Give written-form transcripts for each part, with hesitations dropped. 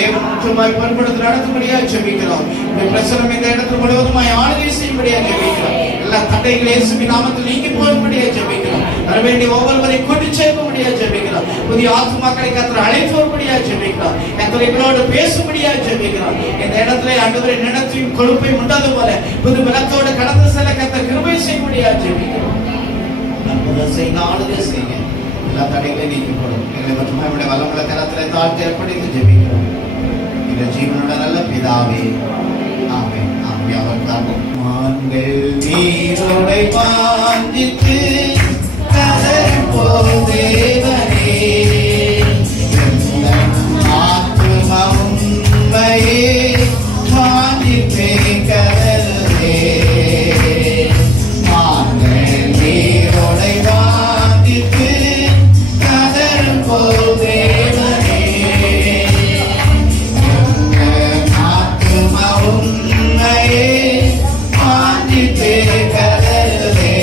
தேவனுமாய் பொறுப்படுத்த நடத்தும்படியா ஜெபிக்கிறோம். இந்த பிரசனம் இந்த இடத்துல முழுவதுமாய் ஆளுகை செய்யும்படியா ஜெபிக்கிறோம். எல்லா தடைகள் இயேசுவின் நாமத்தில் நீங்கி போகும்படியா ஜெபிக்கிறோம். வரவேண்டிய ஒவ்வொருவரை கொண்டு சேர்க்கும்படியா ஜெபிக்கிறோம். புதிய ஆத்துமாக்களை கர்த்தர் அழைத்து வரும்படியா ஜெபிக்கிறோம். கர்த்தர் எங்களோடு பேசும்படியா ஜெபிக்கிறோம். இந்த இடத்துல ஆண்டவரை நினைத்தையும் கொழுப்பை உண்டது போல புது பலத்தோடு கடந்து செல்ல கர்த்தர் கிருபை செய்யும்படியா ஜெபிக்கிறோம். அற்புதம் செய்யுங்க, ஆளுகை செய்யுங்க. எல்லா தடைகளையும் நீக்கி போடும். எங்களை மட்டுமே நம்முடைய வல்லமுள்ள கரத்திலே தாழ்த்தி ஏற்படுத்தி ஜெபிக்கிறோம். இந்த ஜீவனோட நல்ல பிதாவே, ஆமென். ஆமென். அவர் தாழ்வும் மான்கள் நீரோடை வாஞ்சித்து கதறும் போதேவனே, ஆத்துமாவும் உம்மையே வாஞ்சித்தே கதறுதே. மான்கள் நீரோடை வாஞ்சித்து கதறும் போதேவனே, ஆத்துமாவும் உம்மையே வாஞ்சித்தே கதறுதே.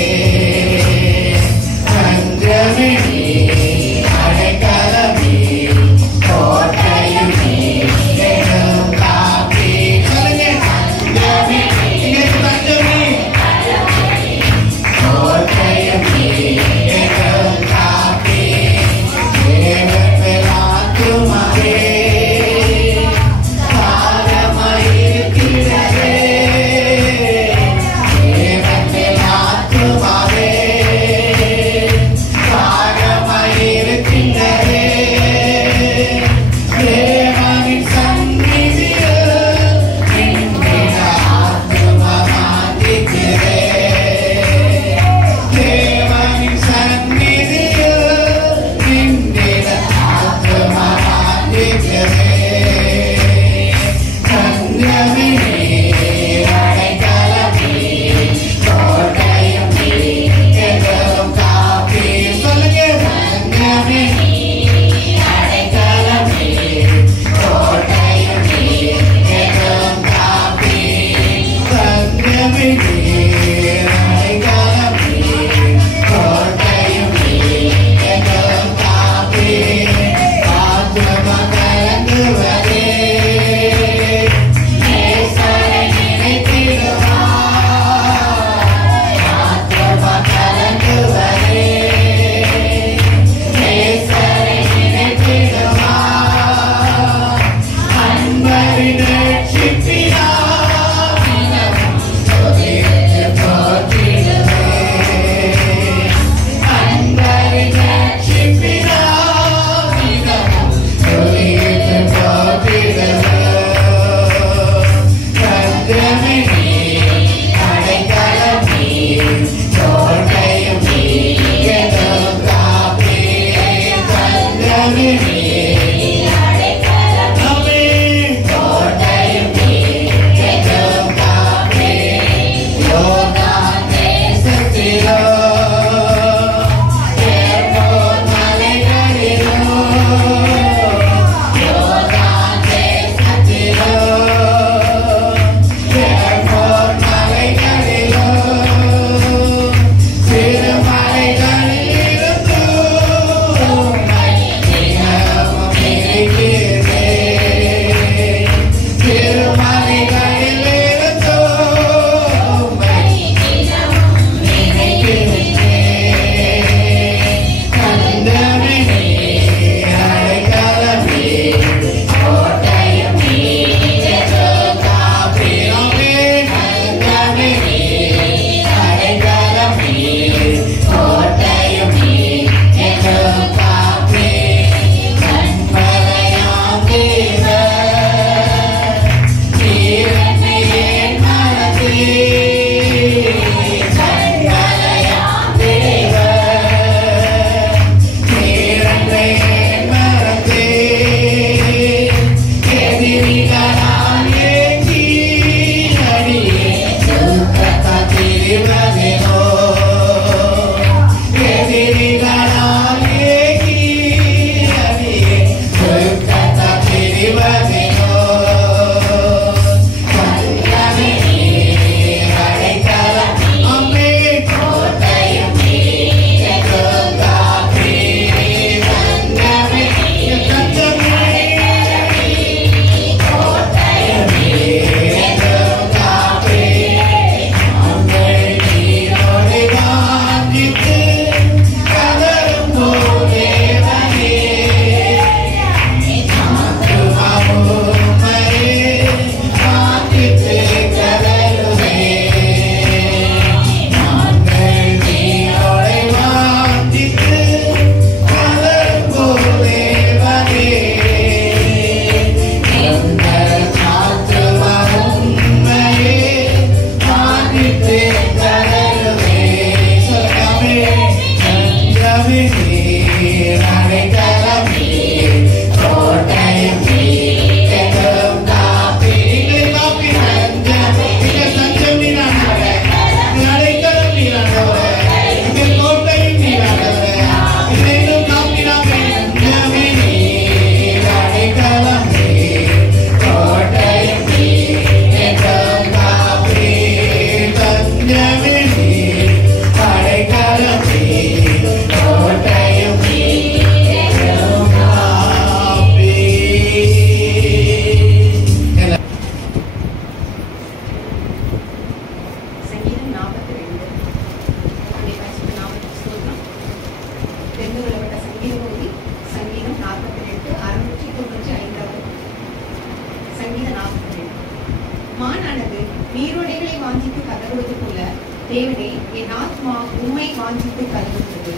ஆத்மா உண்மை வாஞ்சித்து கலங்குகிறது.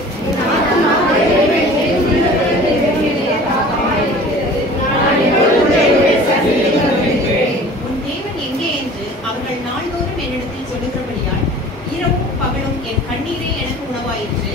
உன் தேவன் எங்கே என்று அவர்கள் நாள்தோறும் என்னிடத்தில் சொல்லுகிறபடியால் இரவும் பகலும் என் கண்ணீரே எனக்கு உணவாயிற்று.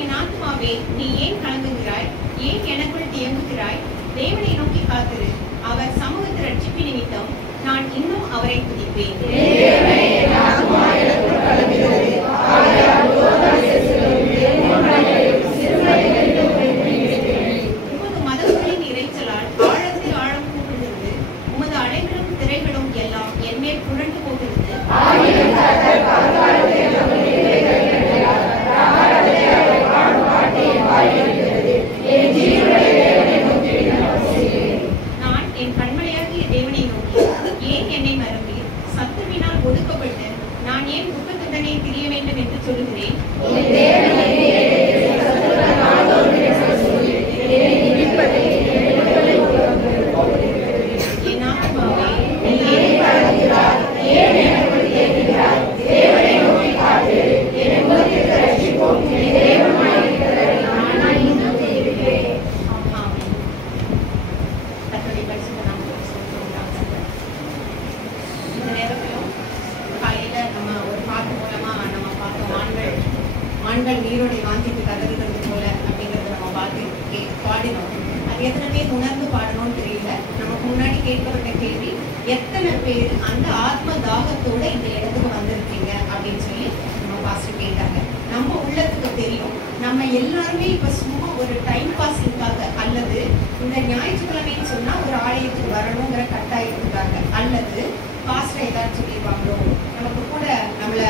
என் ஆத்மாவே, நீ ஏன் கலங்குகிறாய்? ஏன் எனக்குள் தியங்குகிறாய்? தேவனை நோக்கி காத்திரு. அவர் சமூகத்தில் ரட்சிப்பு நிமித்தம் நான் இன்னும் அவரை துதிப்பேன். உமது மதங்களின் இறைச்சலால் ஆழத்தில் ஆழம் கூடுகிறது. உமது அடைகளும் திரைகளும் எல்லாம் என்மேல் புரண்டு போகிறது. நான் என் கண்மலையாகிய தேவனை நோக்கி, ஏன் என்னை மறந்தீர்? சத்துருவினால் ஒதுக்கப்பட்டு நான் ஏன் துக்கத்துடனே திரிய வேண்டும் என்று சொல்லுகிறேன். என் ஆத்மாவே, நீ ஏன் கலங்குகிறாய்? ஏன் எனக்குள் தியங்குகிறாய்? தேவனை நோக்கி காத்திரு. என் முகத்திற்கு ரட்சிப்பும் என் தேவனுமாயிருக்கிறவரை நான் இன்னும் துதிப்பேன். ஆமென். கர்த்தருடைய பரிசுத்த நாமத்துக்கு ஸ்தோத்திரம் உண்டாகட்டும். இந்த நேரத்திலும் காலையில நம்ம ஒரு பாட்டு மூலமா நம்ம பார்த்தோம், ஆண்கள் நீரோடை வாந்திட்டு கதறுகிறது போல அப்படிங்கறத நம்ம பார்த்து பாடினோம். அது எத்தனை பேர் உணர்ந்து பாடணும்னு தெரியல. நமக்கு முன்னாடி கேட்கப்பட்ட கேள்வி, எத்தனை பேர் அந்த ஆத்ம தாகத்தோட இந்த இடத்துக்கு வந்திருக்கீங்க அப்படின்னு சொல்லி நம்ம பாஸ்டர் கேட்டாங்க. நம்ம உள்ளத்துக்கு தெரியும், நம்ம எல்லாருமே இப்ப சும்மா ஒரு டைம் பாஸிங்காக அல்லது இந்த ஞாயிற்றுக்கிழமைன்னு சொன்னா ஒரு ஆலயத்துக்கு வரணுங்கிற கட்டாயத்துக்காக அல்லது பாஸ்டர் ஏதாவது சொல்லிடுவாங்களோ, நமக்கு கூட நம்மள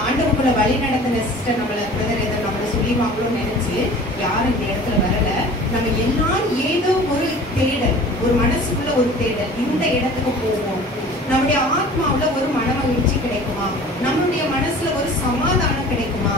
ஆண்டவருக்குள்ள வழி நடத்தின சிஸ்டர் நம்மள பிரதர் ஏதாவது நம்மள சொல்லிடுவாங்களோன்னு நினைச்சு யாரும் இந்த இடத்துல வரல. நம்ம எல்லாரும் ஏதோ ஒரு தேடல், ஒரு மனசுக்குள்ள ஒரு தேடல், இந்த இடத்துக்கு போவோம். நம்முடைய ஆத்மாவுல ஒரு மனமகிழ்ச்சி கிடைக்குமா? நம்மளுடைய மனசுல ஒரு சமாதானம் கிடைக்குமா?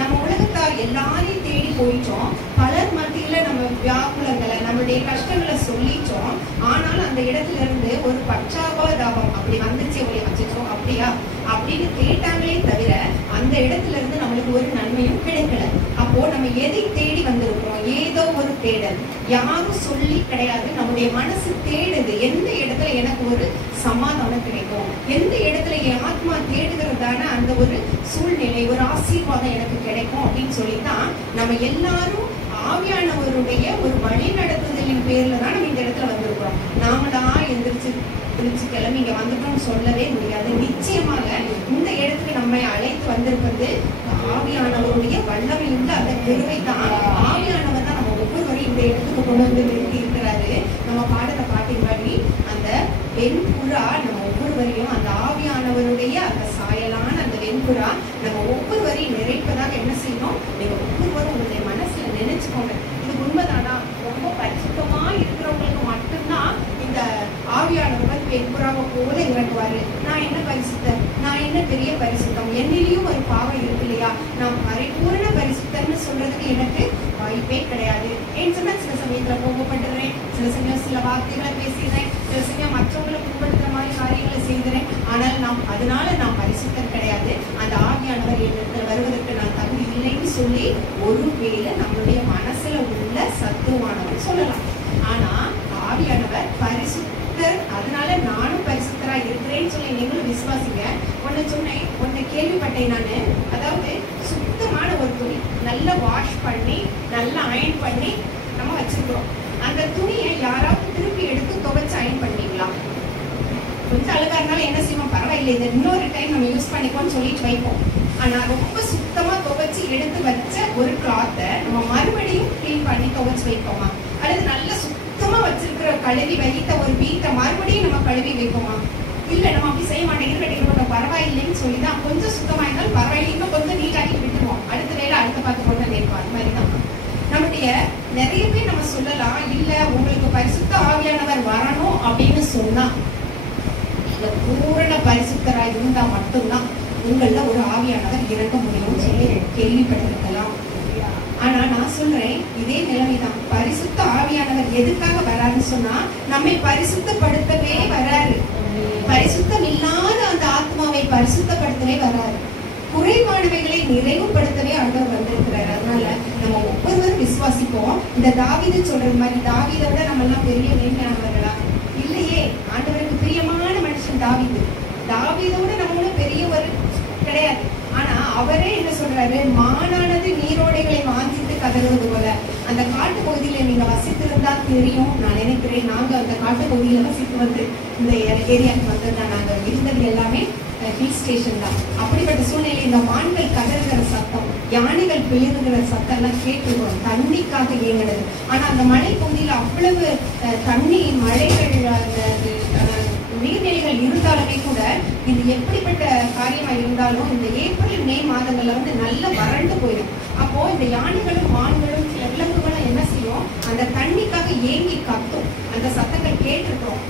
நம்ம உலகத்தார் எல்லாரையும் தேடி போயிட்டோம். பலர் மத்தியில நம்ம வியாக்குலங்களை, நம்மளுடைய கஷ்டங்களை சொல்லிட்டோம். ஆனால் அந்த இடத்துல இருந்து ஒரு பச்சாபாதாபம் அப்படி வந்துச்சு, ஒளி வச்சுச்சோம் அப்படியா அப்படின்னு கேட்டாங்களே தவிர அந்த இடத்துல இருந்து நம்மளுக்கு ஒரு நன்மையும் கிடைக்கல. அப்போ நம்ம எதை தேடி வந்திருக்கிறோம்? ஏதோ ஒரு தேடல், யாரும் சொல்லி கிடையாது. நம்முடைய மனசு தேடுது, எந்த இடத்துல எனக்கு ஒரு சமாதானம் கிடைக்கும், எந்த இடத்துல என் ஆத்மா தேடுகிறதான அந்த ஒரு சூழ்நிலை, ஒரு ஆசீர்வாதம் எனக்கு கிடைக்கும் அப்படின்னு சொல்லித்தான் நம்ம எல்லாரும் ஆவியானவருடைய ஒரு வழி நடத்துதலின் பேர்ல தான் நம்ம இந்த இடத்துல வந்திருக்கிறோம். நாமளா எந்திரிச்சு கிளம்பி இங்க வந்துட்டோம்னு சொல்லவே முடியாது. நிச்சயமாக இந்த இடத்துக்கு நம்மை அழைத்து வந்திருப்பது ஆவியானவருடைய வல்லமை உள்ள அந்த பெருமை தான். ஆவியானவர் தான் நம்ம ஒவ்வொருவரையும் இந்த இடத்துக்கு கொண்டு வந்து நிறுத்தி இருக்கிறாரு. நம்ம பாடுற பாட்டின் வழி அந்த வெண்புறா நம்ம ஒவ்வொருவரையும் அந்த ஆவியானவருடைய அந்த சாயலான அந்த வெண்புறா நம்ம ஒவ்வொருவரையும் நிறைப்பதாக என்ன செய்யணும்? நீங்க ஒவ்வொருவரும் உங்களுடைய மனசுல நினைச்சுக்கோங்க, இது உண்மைதானா? ரொம்ப பரிசுத்தமா இருக்கிறவங்களுக்கு மட்டும்தான் இந்த ஆவியானவர் வெண்புறாவை போல இறங்குவாரு. நான் என்ன பரிசுத்தம், நான் என்ன பெரிய பரிசுத்தம், என்னிலையும் ஒரு பாவம் இருக்கு இல்லையா, நான் பரிபூர்ண பரிசுத்தம்னு சொல்றதுக்கு எனக்கு வாய்ப்பே கிடையாது. ஏன்னு சொன்னா சில சமயத்துல கோபப்படுறேன், சில சமயம் சில வார்த்தைகளை பேசுகிறேன், சில சமயம் மற்றவங்களை புண்படுத்துற மாதிரி காரியங்களை செய்கிறேன். ஆனால் அதனால நான் பரிசுத்தம் கிடையாது, அந்த ஆவியானவர் என்னிடத்தில் வருவதற்கு நான் தகுதி இல்லைன்னு சொல்லி ஒருவேளை நம்மளுடைய மனசுல உள்ள சத்துவானவர் சொல்லலாம். ஆனா ஆவியானவர் பரிசுத்தர், அதனால நானும் பரிசுத்தரா இருக்கிறேன்னு சொல்லி நீங்களும் விசுவாசிங்க. ஒன்னு சொன்னேன், ஒன்னு கேள்விப்பட்டேன் நானு. அதாவது சுத்தமான ஒரு துணி நல்லா வாஷ் பண்ணி நல்லா அயன் பண்ணி நம்ம வச்சிருக்கிறோம். அந்த துணியை யாராவது திருப்பி எடுத்து துவைச்சு அயன் பண்ணுவீங்களா? கொஞ்சம் அழுகா இருந்தாலும் என்ன செய்வோம், பரவாயில்லை இது இன்னொரு டைம் நம்ம யூஸ் பண்ணிக்கோன்னு சொல்லிட்டு வைப்போம். ஆனா ரொம்ப சுத்தமா துவைச்சு எடுத்து வச்ச ஒரு கிளாத்தை நம்ம மறுபடியும் கிளீன் பண்ணி துவைச்சு வைப்போமா? அல்லது நல்ல சுத்தமா வச்சிருக்கிற கழுவி வைத்த ஒரு வீட்டை மறுபடியும் நம்ம கழுவி வைப்போமா? இல்ல, நம்ம அப்படி செய்ய மாட்டோம். இருக்கட்டும் பரவாயில்லைன்னு சொல்லிதான் கொஞ்சம் சுத்தமா இருந்தாலும் பரவாயில்லை, இன்னும் கொஞ்சம் நீட்டாக்கி விட்டுருவோம், அடுத்த வேலை அடுத்த பார்த்து கொண்டு நினைப்போம். அது மாதிரிதான் நம்முடைய நிறைய பேர் நம்ம சொல்லலாம், இல்ல உங்களுக்கு பரிசுத்த ஆவியானவர் வரணும் அப்படின்னு சொன்னா இந்த பூரண பரிசுத்தரா இருந்தா மட்டும்தான் உங்கள ஒரு ஆவியானவர் இறக்க முடியும்னு சொல்லி கேள்விப்பட்டிருக்கலாம். ஆனா நான் சொல்றேன், இதே நிலைமைதான். பரிசுத்த ஆவியானவர் எதுக்காக வராருன்னு சொன்னா, நம்மை பரிசுத்தப்படுத்தவே வராரு. பரிசுத்தம் இல்லாத அந்த ஆத்மாவை பரிசுத்தப்படுத்தவே வராரு. குறைபாடுகளை நிறைவுபடுத்தவே ஆண்டவர் வந்திருக்கிறார். அதனால நம்ம ஒவ்வொருவரும் விசுவாசிப்போம். இந்த தாவீது சொல்றது மாதிரி, தாவீதை விட நம்ம எல்லாம் பெரிய மேன்மையானவர்களா? இல்லையே. ஆண்டவருக்கு பிரியமான மனுஷன் தாவீது. தாவீதோட நம்மளும் பெரிய ஒரு கிடையாது. ஆனா அவரே என்ன சொல்றாரு, மானானது நீரோடைகளை வாஞ்சித்து கதறுவது போல. அந்த காட்டு பகுதியில நீங்க வசித்திருந்தா தெரியும். நான் நினைக்கிறேன், நாங்க அந்த காட்டு பகுதியில வசித்து வந்து இந்த ஏரியாவுக்கு வந்ததுனா நாங்க இருந்தது எல்லாமே ஹில் ஸ்டேஷன் தான். அப்படிப்பட்ட சூழ்நிலை இந்த மான்கள் கதறுகிற சத்தம், யானைகள் பிளறுகிற சத்தம் எல்லாம் கேட்டுருவோம். தண்ணிக்காக இயங்கினது. ஆனா அந்த மலை பகுதியில அவ்வளவு தண்ணி, மழைகள், நீர்நிலைகள் இருந்தாலுமே கூட இது எப்படிப்பட்ட காரியமா இருந்தாலும் இந்த ஏப்ரல் மே மாதங்கள்ல வந்து நல்ல வறண்டு போயிடும். அப்போ இந்த யானைகளும் மான்களும் சில விலங்குகளும் என்ன செய்யும், அந்த தண்ணிக்காக ஏங்கி கத்தும். அந்த சத்தங்கள் கேட்டிருக்கிறோம்.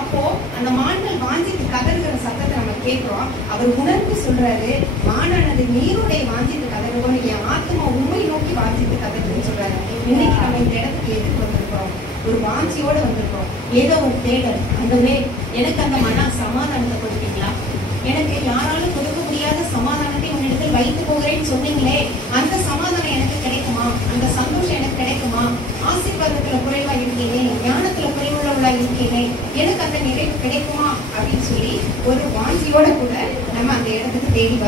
அப்போ அந்த மான்கள் வாஞ்சித்து கதறுகிற சத்தத்தை நம்ம கேட்கிறோம். அவர் உணர்ந்து சொல்றாரு, மானானது நீருடைய வாஞ்சித்து கதறுவோம், என் ஆத்மா உண்மை நோக்கி வாஞ்சித்து கதறுன்னு சொல்றாரு. இன்னைக்கு நம்ம இந்த இடத்துக்கு எதுக்கு வந்திருக்கிறோம்? ஒரு வாஞ்சியோட வந்திருக்கிறோம். ஏதோ ஒரு தேடல். அதுவே எனக்கு அந்த மன சமாதானத்தை கொடுப்பீங்களா? எனக்கு யாராலும் கொடுக்க முடியாத சமாதானத்தை உன்னிடத்தில் வைத்து போகிறேன்னு சொன்னீங்களே, அந்த சமாதானம் எனக்கு கிடைக்குமா? அந்த சந்தோஷம் எனக்கு கிடைக்குமா? ஆசீர்வாதத்துல குறைவா இருக்கீங்க, ஞானத்துல குறைவுள்ளவளா இருக்கீங்க, எனக்கு அந்த நிறைவு கிடைக்குமா அப்படின்னு சொல்லி ஒரு வாஞ்சியோட கூட நம்ம அந்த இடத்துக்கு தேடி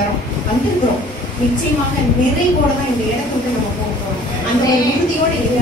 வந்திருக்கிறோம். நிச்சயமாக நிறைவோட தான் இந்த இடத்துக்கு நம்ம போகிறோம். அந்த ஒரு உறுதியோட இல்ல,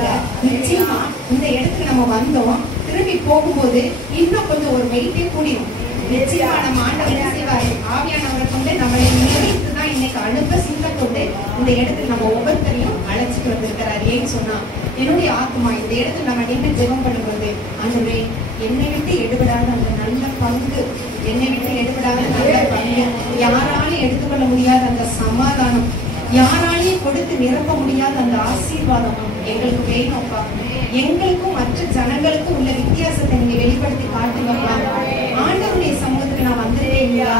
நிச்சயமா இந்த இடத்துக்கு நம்ம வந்தோம். திரும்பி போகும்போது இன்னும் கொஞ்சம் ஒரு வெயிட்டே கூடியும். நிச்சயமா நம்ம ஆண்டவர் என்ன செய்வாரு, ஆவியானவரை கொண்டு நம்மளை நிறைத்துதான் இன்னைக்கு அனுப்ப சிந்தை கொண்டு இந்த இடத்துக்கு நம்ம ஒவ்வொருத்தரையும் அழைச்சிட்டு வந்திருக்கிறார். ஏன்னு சொன்னா, என்னுடைய ஆத்மா இந்த இடத்துல நம்ம நின்று ஜெபம் பண்ணும்போது, ஆண்டவரே என்னை விட்டு எடுபடாத அந்த நல்ல பங்கு, என்னை விட்டு எடுபடாத நல்ல பங்கு, யாராலையும் எடுத்துக்கொள்ள முடியாத அந்த சமாதானம், யாராலையும் கொடுத்து நிரப்ப முடியாத அந்த ஆசீர்வாதம் எங்களுக்கு வேணும்ப்பா. எங்களுக்கும் மற்ற ஜனங்களுக்கும் உள்ள வித்தியாசத்தை நீங்க வெளிப்படுத்தி காட்டுங்கப்பா. ஆண்டவருடைய சமூகத்துக்கு நான் வந்துட்டேன் இல்லையா,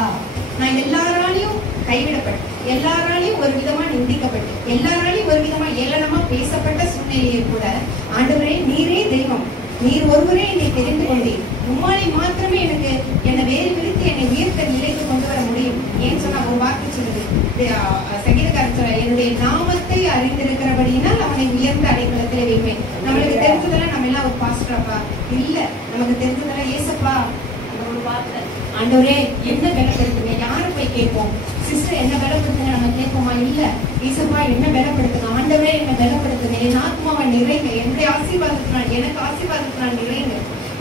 நான் எல்லாராலையும் கைவிடப்பட்டு, எல்லாராலையும் ஒரு விதமா நிந்திக்கப்பட்டு, எல்லாராலையும் ஒரு விதமா ஏளனமா பேசப்பட்ட சூழ்நிலையை கூட, ஆண்டவரே நீரே தெய்வம், நீர் ஒருவரே என்னை தெரிந்து கொண்டேன், உம்மாலை மாத்திரமே எனக்கு என்னை வேறு விரித்து என்னை உயர்த்த நிலைக்கு கொண்டு வர முடியும். ஏன்னு சொன்னா ஒரு வார்த்தை சொல்லுது, சங்கீதக்காரர் சொல்ற, என்னுடைய நாமத்தை அறிந்திருக்கிறபடினால் அவனை உயர்ந்த அடைக்கலத்திலே வைப்பேன். நம்மளுக்கு தெரிஞ்சதெல்லாம் நம்ம எல்லாம் ஒரு பாஸ்டராப்பா இல்ல, நமக்கு தெரிஞ்சதெல்லாம் ஏசப்பா. அந்த ஒரு வார்த்தை, ஆண்டவரே என்ன பலப்படுத்துங்க, யாரை போய் கேட்போம்? சிஸ்டர் என்ன பலப்படுத்துங்க நம்ம கேட்போமா? இல்ல, ஏசப்பா என்ன பலப்படுத்துங்க, ஆண்டவரே என்ன பலப்படுத்துங்க, என் ஆத்மாவை நிறைங்க, என்னுடைய ஆசீர்வாதத்தினால், எனக்கு ஆசீர்வாதத்தினால் நிறைங்க,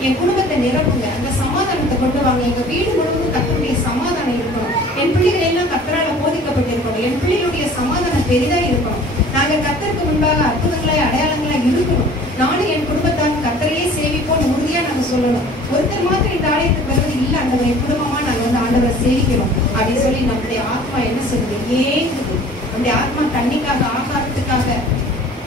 என் குடும்பத்தை நிரப்புங்க, அந்த சமாதானத்தை கொண்டு வாங்க, எங்க வீடு முழுவதும் கர்த்தருடைய சமாதானம் இருக்கணும், என் பிள்ளைகள் எல்லாம் கர்த்தரால போதிக்கப்பட்டிருக்கணும், என் பிள்ளைகளுடைய சமாதானம் பெரிதா இருக்கணும், நாங்க கர்த்தருக்கு முன்பாக அற்புதங்களாய் அடையாளங்களாய் இருக்கணும், நானும் என் குடும்பத்தால் கர்த்தரையே சேவிப்போம் உறுதியா நாங்க சொல்லணும். ஒருத்தர் மாத்திரம் இந்த ஆலயத்துக்கு வருவது இல்ல, ஆண்டவரை குடும்பமா நாங்க வந்து ஆண்டவரை சேவிக்கிறோம் அப்படின்னு சொல்லி நம்முடைய ஆத்மா என்ன சொல்லுது, ஏங்குது. நம்முடைய ஆத்மா தண்ணிக்காக, ஆகாரத்துக்காக,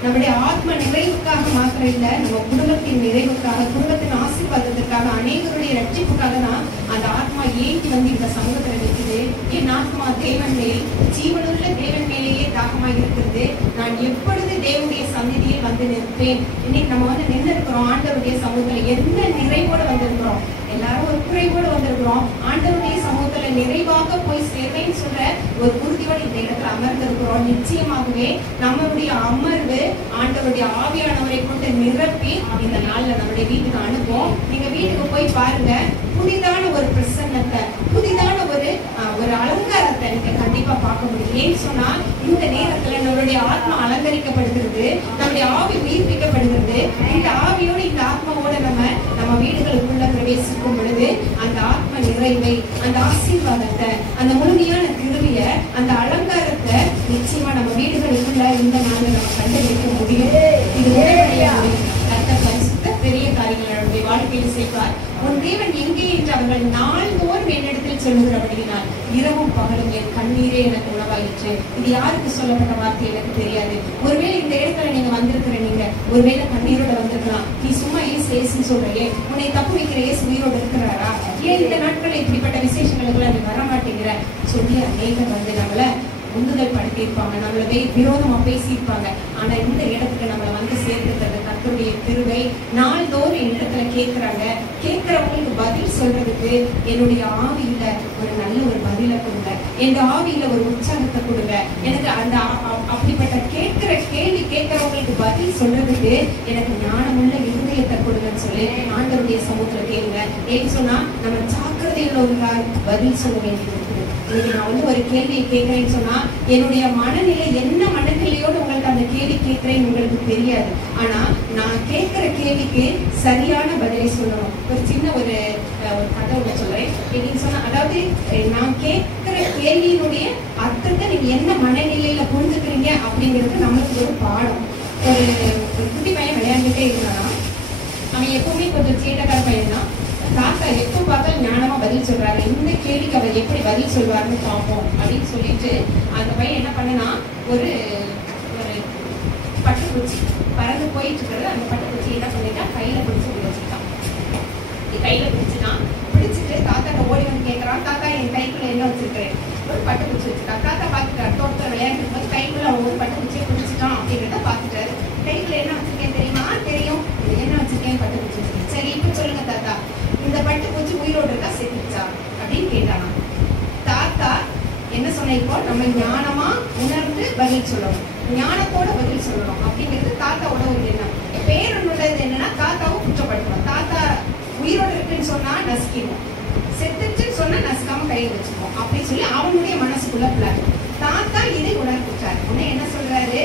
நம்முடைய ஆத்ம நிறைவுக்காக மாத்திரம் இல்ல, நம்ம குடும்பத்தின் நிறைவுக்காக, குடும்பத்தின் ஆசீர்வாதத்திற்காக, அநேகருடைய ரட்சிப்புக்காக தான் அந்த ஆத்மா ஏங்கி வந்து இந்த சமூகத்துல நிற்குது. என் ஆத்மா தேவன் மேல், ஜீவனுள்ள தேவன் மேலேயே தாகமாக இருக்கிறது, நான் எப்பொழுது தேவனுடைய சந்நிதியில் வந்து நிற்பேன். இன்னைக்கு நம்ம வந்து நின்று இருக்கிறோம் ஆண்டவருடைய சமூகத்துல, என்ன நிறைவோடு வந்திருக்கிறோம், எல்லாரும் ஒரு குறைவோடு வந்திருக்கிறோம். ஆண்டவருடைய சமூகத்துல நிறைவாக போய் சேர்வேன்னு சொல்ற ஒரு உறுதியோடு இந்த இடத்துல அமர்ந்திருக்கிறோம். நிச்சயமாகவே நம்மளுடைய அமர்வு ஆண்டவருடைய ஆவியானவரை கொண்டு நிரப்பி இந்த நாள்ல நம்முடைய வீட்டுக்கு அனுப்புவோம். நீங்க வீட்டுக்கு போய் பாருங்க, புதிதான ஒரு பிரசன்னத்தை, புதிதான ஒரு அலங்காரத்தை நீங்க கண்டிப்பா பார்க்க முடியும். ஏன்னு சொன்னா இந்த நேரத்துல நம்மளுடைய ஆத்மா அலங்கரிக்கப்படுகிறது, நம்முடைய ஆவி உயிர்ப்பிக்கப்படுகிறது. இந்த ஆவியோட, இந்த ஆத்மாவோட நம்ம வீடுகளுக்குள்ள பிரவேசிக்கும் பொழுது அந்த ஆத்ம நிறைவை, அந்த ஆசீர்வாதத்தை, அந்த முழுமையான கிருவிய, அந்த அலங்காரத்தை நிச்சயமா நம்ம வீடுகளுக்குள்ள இந்த நாள்ல நம்ம கண்டுபிடிக்க முடியும். இது உடனடியா முடியும். கர்த்தர் பரிசுத்த பெரிய காரியங்கள் நம்முடைய வாழ்க்கையில் செய்வார். உன் தேவன் எங்கே என்று அவர்கள் நாள்தோறும் என்னிடத்தில் சொல்லுகிறபடியினால் இரவும் பகலும் என் கண்ணீரே எனக்கு உணவாயிற்று. இது யாருக்கு சொல்லப்பட்ட வார்த்தை எனக்கு தெரியாது. ஒருவேளை இந்த இடத்துல நீங்க வந்திருக்கிற, நீங்க ஒருவேளை கண்ணீரோட வந்திருக்கலாம். நீ சும்மா ஏசுன்னு சொல்றையே, உன்னை தப்பு வைக்கிற ஏசு உயிரோடு இருக்கிறாரா? ஏன் இந்த நாட்கள் இப்படிப்பட்ட விசேஷங்களுக்கு நீ வர மாட்டேங்கிற சொல்லி அநேகர் வந்து நம்மள உந்துதல் படுத்தியிருப்பாங்க, நம்மள விரோதமா பேசியிருப்பாங்க. ஆனா இந்த இடத்துக்கு நம்மளை வந்து சேர்த்துட்டது கர்த்தருடைய கிருபை. நாள்தோறும் என் இடத்துல கேட்கிறாங்க. கேட்கிறவங்களுக்கு பதில் சொல்றதுக்கு என்னுடைய ஆவியில ஒரு நல்ல ஒரு பதிலை கொடுங்க, என் ஆவியில ஒரு உற்சாகத்தை கொடுங்க. எனக்கு அந்த அப்படிப்பட்ட கேட்கிற கேள்வி கேட்கிறவங்களுக்கு பதில் சொல்றதுக்கு எனக்கு ஞானமுள்ள இருதயத்தை கொடுங்கன்னு சொல்லி ஆண்டவருடைய சமூகத்துல கேளுங்க. ஏன்னு சொன்னா நம்ம ஜாக்கிரதையில் உள்ளவர்களால் பதில் சொல்ல வேண்டியது இருக்குது. இன்னைக்கு நான் வந்து ஒரு கேள்வியை கேட்கிறேன்னு சொன்னா என்னுடைய மனநிலை என்ன மனநிலையோடு உங்களுக்கு அந்த கேள்வி கேட்கிறேன்னு உங்களுக்கு தெரியாது. ஆனா நான் கேட்கிற கேள்விக்கு சரியான பதிலை சொல்லணும். ஒரு சின்ன ஒரு கதை ஒன்று சொல்றேன். எப்படின்னு சொன்னா, அதாவது நான் கேட்கிற கேள்வியினுடைய அர்த்தத்தை நீங்க என்ன மனநிலையில புரிஞ்சுக்கிறீங்க அப்படிங்கிறது நம்மளுக்கு ஒரு பாடம். ஒரு குட்டி பையன் விளையாண்டுட்டே இருந்தானா, அவன் எப்பவுமே கொஞ்சம் சேட்டக்கார பையன் தான். தாத்தா எப்போ பார்த்தாலும் ஞானமா பதில் சொல்றாரு, இந்த கேள்விக்கு அவர் எப்படி பதில் சொல்வாருன்னு பார்ப்போம் அப்படின்னு சொல்லிட்டு அந்த பையன் என்ன பண்ணனா, ஒரு பட்டுப்பூச்சி பறந்து போயிட்டு இருக்கிறது. அந்த பட்டுப்பூச்சி என்ன பண்ணிட்டா, கையில பிடிச்சி வச்சுட்டான். கையில பிடிச்சுட்டான். பிடிச்சிட்டு தாத்தாட்ட ஓடி வந்து கேட்கறான், தாத்தா என் கைக்குள்ள என்ன வச்சிருக்கிறேன்? ஒரு பட்டுப்பூச்சி வச்சுட்டான். தாத்தா பார்த்துட்டாரு, தோட்டத்தில் விளையாண்டு போது கைக்குள்ள அவன் ஒரு பட்டுப்பூச்சியை பிடிச்சிட்டான் அப்படிங்கிறத பார்த்துட்டாரு. கைக்குள்ள என்ன வச்சிருக்கேன் தெரியுமா? தெரியும். என்ன வச்சிருக்கேன்? பட்டுப்பூச்சி வச்சிருக்கேன். சரி, இப்ப சொல்லுங்க தாத்தா, இந்த பட்டுப்பூச்சி உயிரோடு இருக்கா செத்துச்சா அப்படின்னு கேட்டானா. தாத்தா என்ன சொன்ன, இப்போ நம்ம ஞானமா உணர்ந்து பதில் சொல்லணும், ஞானத்தோட பதில் சொல்லணும் அப்படிங்கிறது தாத்தாவோட ஒரு எண்ணம். பேருள்ளது என்னன்னா, தாத்தாவும் குற்றப்படுத்தணும். தாத்தா உயிரோடு இருக்குன்னு சொன்னா நசுக்கிடுவோம், செத்துச்சுன்னு சொன்னா நசுக்காம கையை வச்சுப்போம் அப்படின்னு சொல்லி அவனுடைய மனசுக்குள்ள பிளான். தாத்தா இதை உணர்ந்துட்டாரு. உடனே என்ன சொல்றாரு,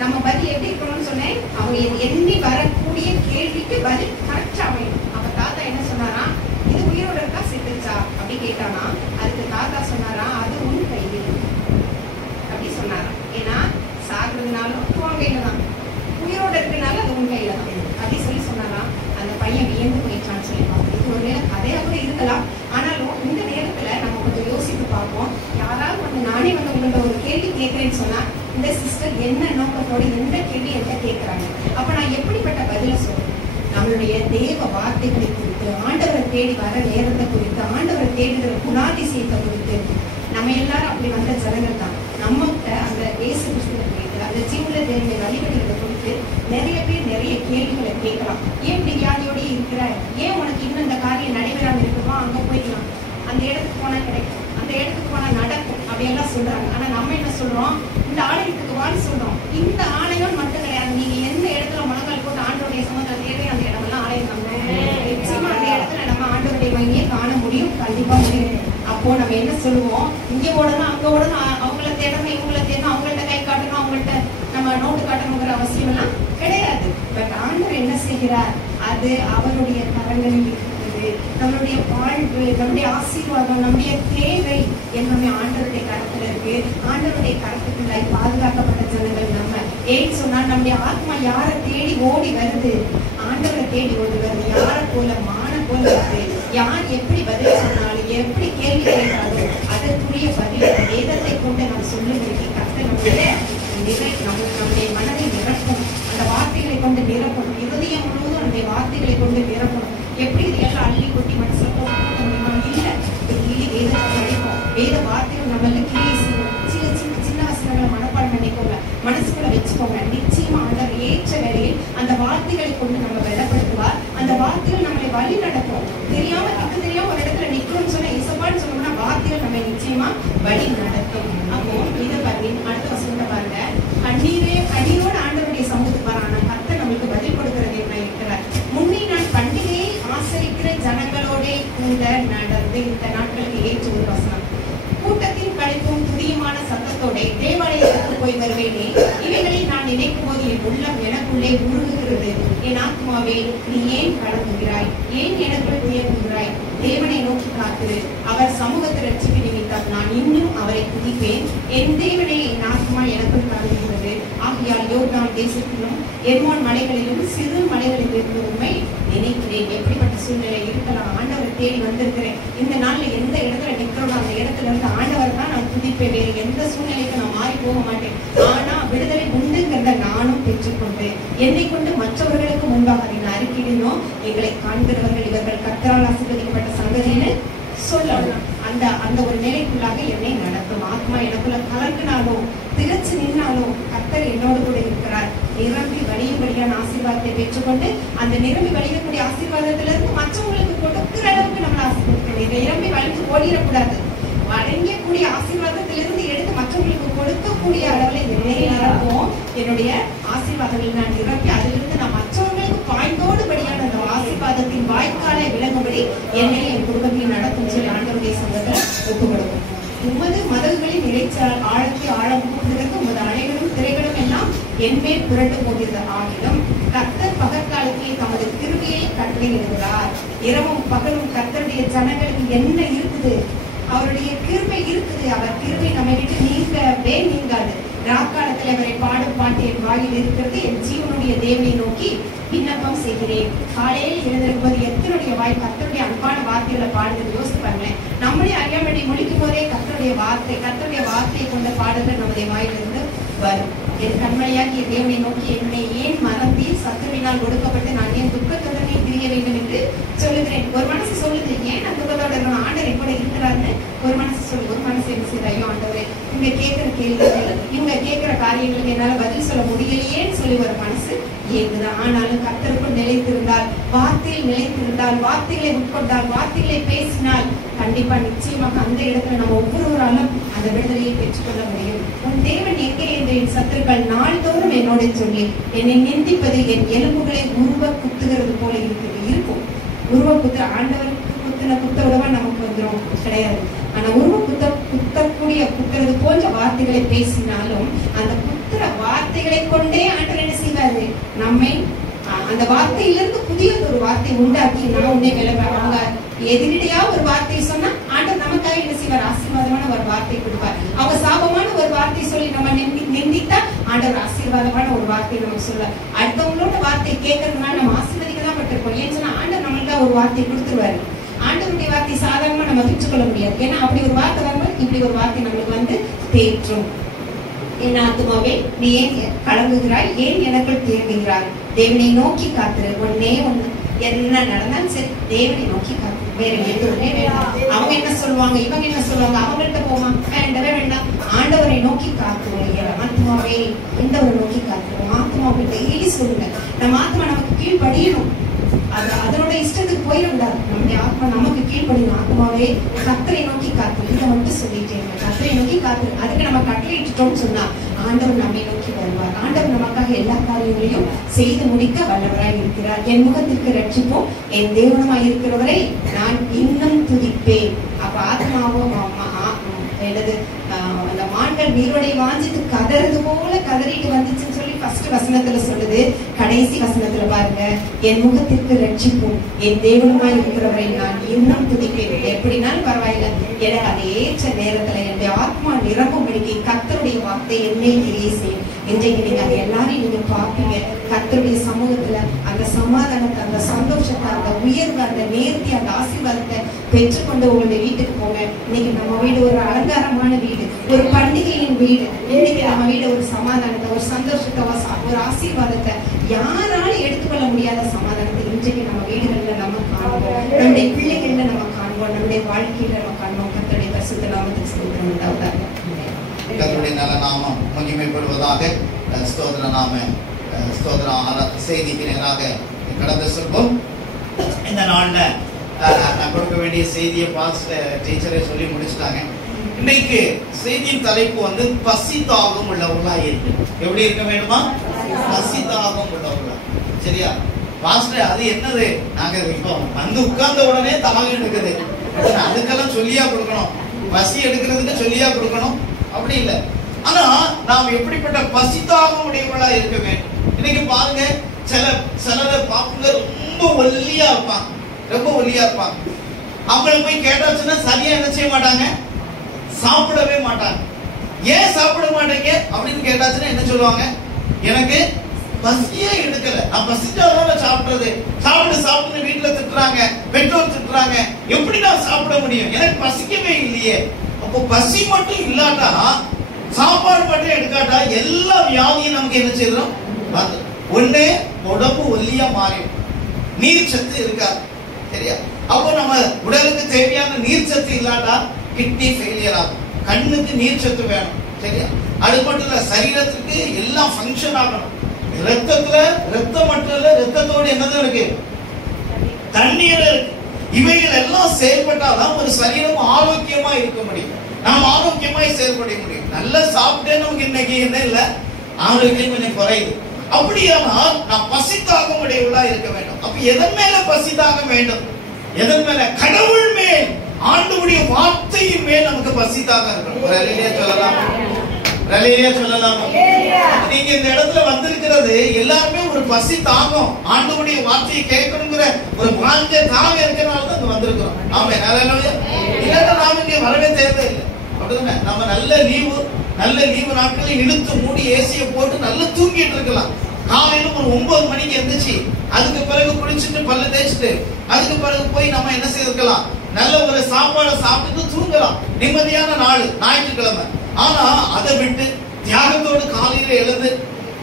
நம்ம பதில் எப்படி இருக்கணும்னு சொன்னேன், அவங்க எண்ணி வரக்கூடிய கேள்விக்கு பதில் கரெக்டா அமையும். அப்ப தாத்தா என்ன சொன்னாரா, இது உயிரோட இருக்கா செத்துச்சா அப்படி கேட்டானா. அதுக்கு தாத்தா சொன்னாரா, அது உன் கையில் அப்படி சொன்னாரா. ஏன்னா சாகுறதுனாலும் உன் கையில தான், உயிரோட இருக்கனால அது உன் கையில தான் அப்படி சொல்லி சொன்னாரா. அந்த பையன் வியந்து போயிட்டான்னு சொல்லி பார்ப்போம். இது ஒரு கதையா கூட இருக்கலாம். ஆனாலும் இந்த நேரத்துல நம்ம கொஞ்சம் யோசித்து பார்ப்போம். யாராவது வந்து நானே வந்து உங்கள்ட்ட ஒரு கேள்வி கேட்கிறேன்னு சொன்னா, இந்த சிஸ்டர் என்ன நோக்கத்தோட எந்த கேள்வி என்கிட்ட கேட்கிறாங்க, அப்ப நான் எப்படிப்பட்ட பதில சொல்றேன்? நம்மளுடைய தேவ வார்த்தைகளை குறித்து, ஆண்டவரை தேடி வர நேரத்தை குறித்து, ஆண்டவரை தேடுகிற குணாதிசயத்தை குறித்து, நம்ம எல்லாரும் அப்படி வந்த ஜனங்கள் தான். நம்மகிட்ட அந்த இயேசு கிறிஸ்துவை குறித்து, அந்த ஜீவன தேவனை வழிபடுகிறத குறித்து நிறைய பேர் நிறைய கேள்விகளை கேட்கலாம். ஏன் இப்படி வியாதியோட இருக்கிற, ஏன் உனக்கு இன்னும் இந்த காரியம் நடைபெறாம இருக்குமா, அங்க போய்க்கலாம், அந்த இடத்துக்கு போனா கிடைக்கும், அந்த இடத்துக்கு போனா நடக்கும் அப்படியெல்லாம் சொல்றாங்க. ஆனா நம்ம என்ன சொல்றோம், இந்த ஆலயத்துக்கு வான்னு சொல்றோம். இந்த ஆலயம் மட்டும் கிடையாது, நீங்க எந்த இடத்துல முழங்கால் போட்டு ஆண்டோடைய சமூகத்தை தேவை அந்த இடமெல்லாம் ஆலயம் தான். நிச்சயமா அந்த இடத்துல நம்ம ஆண்டோடைய மகிமையை காண முடியும், கண்டிப்பா முடியும். அப்போ நம்ம என்ன சொல்லுவோம், இங்க ஓடணும் அங்க ஓடணும், அவங்கள தேடணும் இவங்கள தேடணும், அவங்கள்ட்ட கை காட்டணும், அவங்கள்ட்ட நம்ம நோட்டு காட்டணுங்கிற அவசியம் எல்லாம் கிடையாது. பட் ஆண்டவர் என்ன செய்கிறார், அது அவருடைய கரங்களில் இருக்கிறது. நம்மளுடைய வாழ்வு, நம்முடைய ஆசீர்வாதம், நம்முடைய தேவை எல்லாமே ஆண்டவருடைய கரத்துல இருக்கு. ஆண்டவருடைய கரத்துக்குள்ளாய் பாதுகாக்கப்பட்ட ஜனங்கள் நம்ம. ஏன்னு சொன்னா நம்முடைய ஆத்மா யாரை தேடி ஓடி வருது, ஆண்டவரை தேடி ஓடி வருது. யாரை போல, மான போல வருது. யார் எப்படி பதில் சொன்னாலும், எப்படி கேள்வி கேட்கிறாலும் அதற்குரிய பதில் வேதத்தை கொண்டு நாம் சொல்லும்படிக்கு கர்த்தர் நம்முடைய மனதை நிரப்பணும். அந்த வார்த்தைகளை கொண்டு நிரப்பணும். இருதயம் முழுவதும் நம்முடைய வார்த்தைகளை கொண்டு நிரப்பணும். எப்படி இதெல்லாம் அள்ளி கொட்டி மனசுல போட்டு இல்ல, கிளி வேதத்தை படிப்போம், வேத வார்த்தைகள் நம்மள கிளி சின்ன வசனங்களை மனப்பாடம் பண்ணிக்கோங்க, மனசுக்குள்ள வச்சுக்கோங்க. நிச்சயமா ஆண்டவர் ஏற்ற வேலையில் அந்த வார்த்தைகளை கொண்டு நம்ம வெள்ளப்படுத்துவார். அந்த வார்த்தைகள் நம்மளை வழி நடக்கும். தெரியாம தெரியாம ஒரு இடத்துல நிக்கணும்னு சொன்னா இசப்பான்னு சொன்னோம்னா வார்த்தைகள் நம்ம நிச்சயமா வழி நடத்தும். அப்போ இதை பாருங்க, அடுத்த வசனத்தை பாருங்க. கண்ணீரோட ஆண்டவருடைய சமூகத்துக்கு வரான கர்த்தர் நம்மளுக்கு பதில் கொடுக்கிறது என்ன இருக்கிறார். முன்னே நான் பண்டிகையை ஆசரிக்கிற ஜனங்களோட கூட நடந்து இந்த நாட்களுக்கு ஏற்ற ஒரு வசனம். கூட்டத்தின் கழிப்பும் புதியமான சத்தத்தோட தேவாலயத்துக்கு போய் வருவேனே, இவைகளை நான் நினைக்கும் போது என் உள்ளம் எனக்குள்ளே உருகுகிறது. என் ஆத்மாவே, நீ ஏன் கலங்குகிறாய், ஏன் எனக்குள் துயருகிறாய்? தேவனை நோக்கி காத்திரு, அவர் சமூகத்தை ரட்சிக்க நிமித்தம் நான் இன்னும் அவரை துதிப்பேன். என் தேவனை என் ஆத்மா எனக்குள் கலங்குகிறது. ஆகையால் யோர்தான் தேசத்திலும் எர்மோன் மலைகளிலும் சிறு மலைகளிலிருந்து உண்மை நினைக்கிறேன். எப்படிப்பட்ட சூழ்நிலை இருக்கலாம், ஆண்டவரை தேடி வந்திருக்கிறேன். இந்த நாள்ல எந்த இடத்துல நிற்கிறோம் அந்த இடத்துல இருந்து ஆண்டவர் தான் நான் துதிப்பேன். வேறு எந்த சூழ்நிலைக்கு நான் மாறி போக மாட்டேன். ஆனா விடுதலை உண்டுங்கிறத நானும் பெற்றுக்கொண்டு என்னை கொண்டு மற்றவர்களுக்கு முன்பாக அதை அறிக்கையிடணும். எங்களை காண்கிறவர்கள் இவர்கள் கர்த்தரால் ஆசீர்வதிக்கப்பட்ட சங்கதின்னு சொல்லணும். அந்த ஒரு நிலைக்குள்ளாக என்னை நடத்தும். ஆத்மா எனக்குள்ள கலங்கினாலும் திகச்சு நின்னாலும் கர்த்தர் என்னோடு கூட இருக்கிறார். நிரம்பி வழியும்படியான ஆசீர்வாதத்தை பெற்றுக்கொண்டு அந்த நிரம்பி வழியக்கூடிய ஆசீர்வாதத்திலிருந்து மற்றவங்களுக்கு கொடுக்கிற அளவுக்கு நம்மளை ஆசீர்வதிக்கணும். நிரம்பி வழிந்து ஓடிடக்கூடாது. வழங்கக்கூடிய ஆசீர்வாதத்திலிருந்து எடுத்து மற்றவங்களுக்கு கொடுக்கக்கூடிய அளவுல என்னை நிரப்பும். என்னுடைய ஆசீர்வாதங்கள் நான் நிரப்பி அதிலிருந்து நான் மற்றவங்களுக்கு பாய்ந்தோடுபடியான அந்த ஆசீர்வாதத்தின் வாய்க்காலை விளங்கும்படி என்னை என் குடும்பத்தையும் நடத்தும் சொல்லி ஆண்டவருடைய சங்கத்தை ஒப்புக் கொடுக்கும். உமது மதகுகளின் இறைச்சால் ஆழத்தை ஆழம் கூட்டுவதற்கு உமது அணைகளும் திரைகளும் எல்லாம் என்மேல் புரண்டு போகிறது. ஆகிலும் கர்த்தர் பகற்காலத்தில் தமது கிருபையை கட்டளையிடுகிறார். இரவும் பகலும் கர்த்தருடைய ஜனங்களுக்கு என்ன இருக்குது? அவருடைய கிருபை இருக்குது. அவர் கிருபை நம்மை விட்டு நீங்கவே நீங்காது. ராக்காலத்தில் அவரை பாடும் பாட்டு என் வாயில் இருக்கிறது. என் ஜீவனுடைய தேவனை நோக்கி விண்ணப்பம் செய்கிறேன். காலையில் எழுந்திருக்கும்போது எத்தனுடைய வாய் கர்த்தருடைய அன்பான வார்த்தைகளை பாடுறது யோசித்து பாருங்களேன். நம்முடைய அறியாமடி முழிக்கும் போதே கர்த்தருடைய வார்த்தையை கொண்ட பாடல்கள் நம்முடைய வாயிலிருந்து வரும். என் கண்மணியாகிய தேவனை நோக்கி என்னை ஏன் மறந்தி சத்துருவினால் கொடுக்கப்பட்டு நான் ஏன் துக்கத்துடனே திரிய வேண்டும் என்று சொல்லுகிறேன். ஒரு மனசு சொல்லுது, ஏன் நான் துக்கத்தோட இருக்கணும், ஆண்டவர் எப்பட இருக்கிறாருன்னு. ஒரு மனசு சொல்லு, ஒரு மனசு என்ன செய்யுது, ஐயோ ஆண்டவரே இவங்க கேட்கிற கேள்விகள், இவங்க கேட்கிற காரியங்களுக்கு என்னால பதில் சொல்ல முடியலையேன்னு சொல்லி ஒரு மனசு ஏங்குதான். ஆனாலும் கர்த்தருக்குள் நிலைத்திருந்தால், வார்த்தையில் நிலைத்திருந்தால், வார்த்தைகளை உட்கொண்டால், வார்த்தைகளை பேசினால் கண்டிப்பா நிச்சயமாக அந்த இடத்துல நம்ம ஒவ்வொருவராலும் அந்த விடுதலையை பெற்றுக்கொள்ள முடியும். உன் தேவன் எங்கே என்று என் சத்துருக்கள் நாள்தோறும் என்னோட சொல்லி என்னை நிந்திப்பது என் எலும்புகளை உருவ குத்துகிறது போல இருக்கும். உருவ குத்து ஆண்டவருக்கு குத்துன குத்த விடவா நமக்கு வந்துடும் கிடையாது. ஆனா உருவ குத்துறது போன்ற வார்த்தைகளை பேசினாலும் அந்த குத்துற வார்த்தைகளை கொண்டே ஆண்டவர் என்ன செய்வாரு, நம்மை அந்த வார்த்தையிலிருந்து புதிய ஒரு வார்த்தை உண்டாக்கி நான் உன்னை விளம்பரங்க எதிரிடையா ஒரு வார்த்தை சொன்னா ஆண்டவர் நமக்காக என்ன செய்வார், ஆசீர்வாதமான ஒரு வார்த்தை கொடுப்பார். அவங்க சாபமான ஒரு வார்த்தை சொல்லி நம்ம நிந்தித்தா ஆண்டவர் ஆசீர்வாதமான ஒரு வார்த்தை நமக்கு சொல்லுவார். அடுத்தவங்களோட வார்த்தை கேட்கறதுனால நம்ம ஆசீர்வதிக்க தான் பட்டிருப்போம். ஏன்னு சொன்னா ஆண்டவர் நம்மளுக்கு ஒரு வார்த்தை கொடுத்துருவாரு. ஆண்டவருடைய வார்த்தை சாதாரணமா நம்ம பெற்றுக்கொள்ள முடியாது. ஏன்னா அப்படி ஒரு வார்த்தை வரும்போது இப்படி ஒரு வார்த்தை நம்மளுக்கு வந்து தேற்றும். என் ஆத்துமாவே நீ ஏன் கலங்குகிறாய், ஏன் எனக்குள் தேங்குகிறாய்? தேவனை நோக்கி காத்துரு. ஒன்னே ஒண்ணு, என்ன நடந்தாலும் சரி தேவனை நோக்கி காத்து. வேற எதுவுமே வேண்டாம். அவங்க என்ன சொல்லுவாங்க, இவங்க என்ன சொல்லுவாங்க, அவங்கள்ட்ட போமா வேண்டவே வேண்டாம். ஆண்டவரை நோக்கி காத்துவோம். ஆத்மாவே இந்தவரை நோக்கி காத்துவோம். ஆத்மாவை டெய்லி சொல்லுங்க. நம்ம ஆத்மா நமக்கு கீழ்படியணும். அதனோட இஷ்டத்துக்கு போயிடக்கூடாது. நம்முடைய ஆத்மா நமக்கு கீழ்படியணும். ஆத்மாவே கர்த்தரை நோக்கி காத்து. இதை மட்டும் சொல்லிட்டேன், கர்த்தரை நோக்கி காத்து. அதுக்கு நம்ம கட்டளையிட்டோம்னு சொன்னா ஆண்டவர் நம்மை நோக்கி வருவார். ஆண்டவர் நமக்காக எல்லா காரியங்களையும் செய்து முடிக்க வல்லவராய் இருக்கிறார். என் முகத்திற்கு ரட்சிப்போம் என் தேவனமாய் இருக்கிறவரை நான் இன்னும் துதிப்பேன். அப்ப ஆத்மாவும் என்னது அந்த மான்கள் நீரோடை வாஞ்சிட்டு கதறது போல கதறிட்டு வந்துச்சுன்னு சொல்லி ஃபர்ஸ்ட் வசனத்துல சொல்லுது. கடைசி வசனத்துல பாருங்க, என் முகத்திற்கு ரட்சிப்பும் என் தேவனுமாய் இருக்கிறவரை நான் இன்னும் துதிப்பேன். எப்படினாலும் பரவாயில்ல, எனக்கு அதை ஏற்ற நேரத்துல என்னுடைய ஆத்மா நிரம்பும்படிக்கு கர்த்தருடைய வார்த்தை என்னை கிரியை செய்யும். இன்றைக்கு நீங்க அதை எல்லாரையும் நீங்க பார்ப்பீங்க. கர்த்தருடைய சமூகத்துல அந்த சமாதானத்தை, அந்த சந்தோஷத்தை, அந்த உயர்வு, அந்த நேர்த்தி, அந்த ஆசீர்வாதத்தை பெற்றுக்கொண்டு உங்களுடைய வீட்டுக்கு போங்க. இன்னைக்கு நம்ம வீடு ஒரு அலங்காரமான வீடு, ஒரு பண்டிகையின் வீடு. இன்னைக்கு நம்ம வீடு ஒரு சமாதானத்தை, ஒரு சந்தோஷத்தை, ஒரு ஆசீர்வாதத்தை, யாராலும் எடுத்துக்கொள்ள முடியாத சமாதானத்தை இன்றைக்கு நம்ம வீடுகள்ல நம்ம காண்போம். நம்முடைய பிள்ளைகள்ல நம்ம காண்போம். நம்முடைய வாழ்க்கையில நம்ம காண்போம். கர்த்தருடைய பரிசுத்த நாமத்துக்கு ஸ்தோத்திரம் உண்டாவதாக. கர்த்தருடைய நல்ல நாமம் மகிமைப்படுவதாக. ஸ்தோத்திர செய்திக்கு நேராக கடந்து செல்வோம். இந்த நாள்ல நான் கொடுக்க வேண்டிய செய்தியை டீச்சரே சொல்லி முடிச்சுட்டாங்க. இன்னைக்கு செய்தியின் தலைப்பு வந்து பசி தாகம் உள்ளவர்களா இருக்கு. எப்படி இருக்க வேண்டுமா? பசி தாகம் உள்ளவர்களா. சரியா பாஸ்டர், அது என்னது? நாங்க இப்போ வந்து உட்கார்ந்த உடனே தாகம் எடுக்குது, அதுக்கெல்லாம் சொல்லியா கொடுக்கணும்? பசி எடுக்கிறதுக்கு சொல்லியா கொடுக்கணும்? அப்படி இல்லை. ஆனா நாம் எப்படிப்பட்ட பசி தாகம் உடையவர்களா இருக்க வேண்டும். இன்னைக்கு பாருங்க, சிலரை பார்க்குங்க, ரொம்ப ஒல்லியா இருப்பாங்க, ரொம்ப ஒல்லியா இருப்பாங்க. அவங்களை போய் கேட்டாச்சுன்னா சரியா என்ன செய்ய மாட்டாங்க, சாப்பிடவே மாட்டாங்க. ஏன் சாப்பிட மாட்டீங்க அப்படின்னு கேட்டாச்சுன்னா என்ன சொல்லுவாங்க, எனக்கு பசியே எடுக்கல, நான் பசிச்சாதான் சாப்பிடுறது. சாப்பிட்டு வீட்டுல திட்டுறாங்க, பெற்றோர் திட்டுறாங்க, எப்படி நான் சாப்பிட முடியும், எனக்கு பசிக்கவே இல்லையே. அப்போ பசி மட்டும் இல்லாட்டா, சாப்பாடு மட்டும் எடுக்காட்டா எல்லா வியாதியும் நமக்கு என்ன செய்யறோம், ஒண்ணே உடம்பு ஒல்லியா மாறிடும், நீர் சத்து இருக்காது. சரியா? அப்போ நம்ம உடலுக்கு தேவையான நீர் சத்து இல்லாட்டா கிட்னி ஃபெயிலியர் ஆகும், கண்ணுக்கு நீர் சத்து வேணும், சரியா? அது மட்டும் இல்ல, சரீரத்துக்கு எல்லாம் ஃபங்க்ஷன் ஆகணும். ரத்தத்துல ரத்தம் மட்டும் இல்ல, ரத்தத்தோடு என்னதான் இருக்கு? தண்ணீர் இருக்கு. இவைகள் எல்லாம் செயல்பட்டாதான் ஒரு சரீரம் ஆரோக்கியமா இருக்க முடியும், நாம் ஆரோக்கியமாய் செயல்பட முடியும். நல்லா சாப்பிட்டே நமக்கு இன்னைக்கு என்ன இல்ல, ஆரோக்கியம் கொஞ்சம் குறையுது. அப்படியானால் நாம் பசித்தாக உடையவளா இருக்க வேண்டும். அப்ப எதன் மேல பசித்தாக வேண்டும்? எதன் மேல? கடவுள் மேல், ஆண்டவருடைய வார்த்தையின் மேல் நமக்கு பசித்தாக இருக்கணும். ஒரு அல்லேலூயா சொல்லலாம், அல்லேலூயா சொல்லலாம். நீங்க இந்த இடத்துல வந்திருக்கிறது எல்லாருமே ஒரு பசி தாகம், ஆண்டவருடைய வார்த்தையை கேட்கணுங்கிற ஒரு வாஞ்சை தாகம் இருக்கிறனால தான் வந்திருக்கிறோம். ஆமென், அல்லேலூயா. இல்லைன்னா நாம இங்க வரவே தேவையில்லை. அப்படிதானே? நம்ம நல்ல லீவு நாட்களில் இழுத்து மூடி ஏசியை போட்டு நல்லா தூங்கிட்டு இருக்கலாம். காலையில ஒரு 9 மணிக்கு எந்திரிச்சு அதுக்கு பிறகு குளிச்சுட்டு பல்ல தேய்ச்சிட்டு அதுக்கு பிறகு போய் நம்ம என்ன செய்திருக்கலாம், நல்ல ஒரு சாப்பாடை சாப்பிட்டு தூங்கலாம். நிம்மதியான நாள் ஞாயிற்றுக்கிழமை. ஆனா அதை விட்டு தியாகத்தோடு காலையில எழுந்து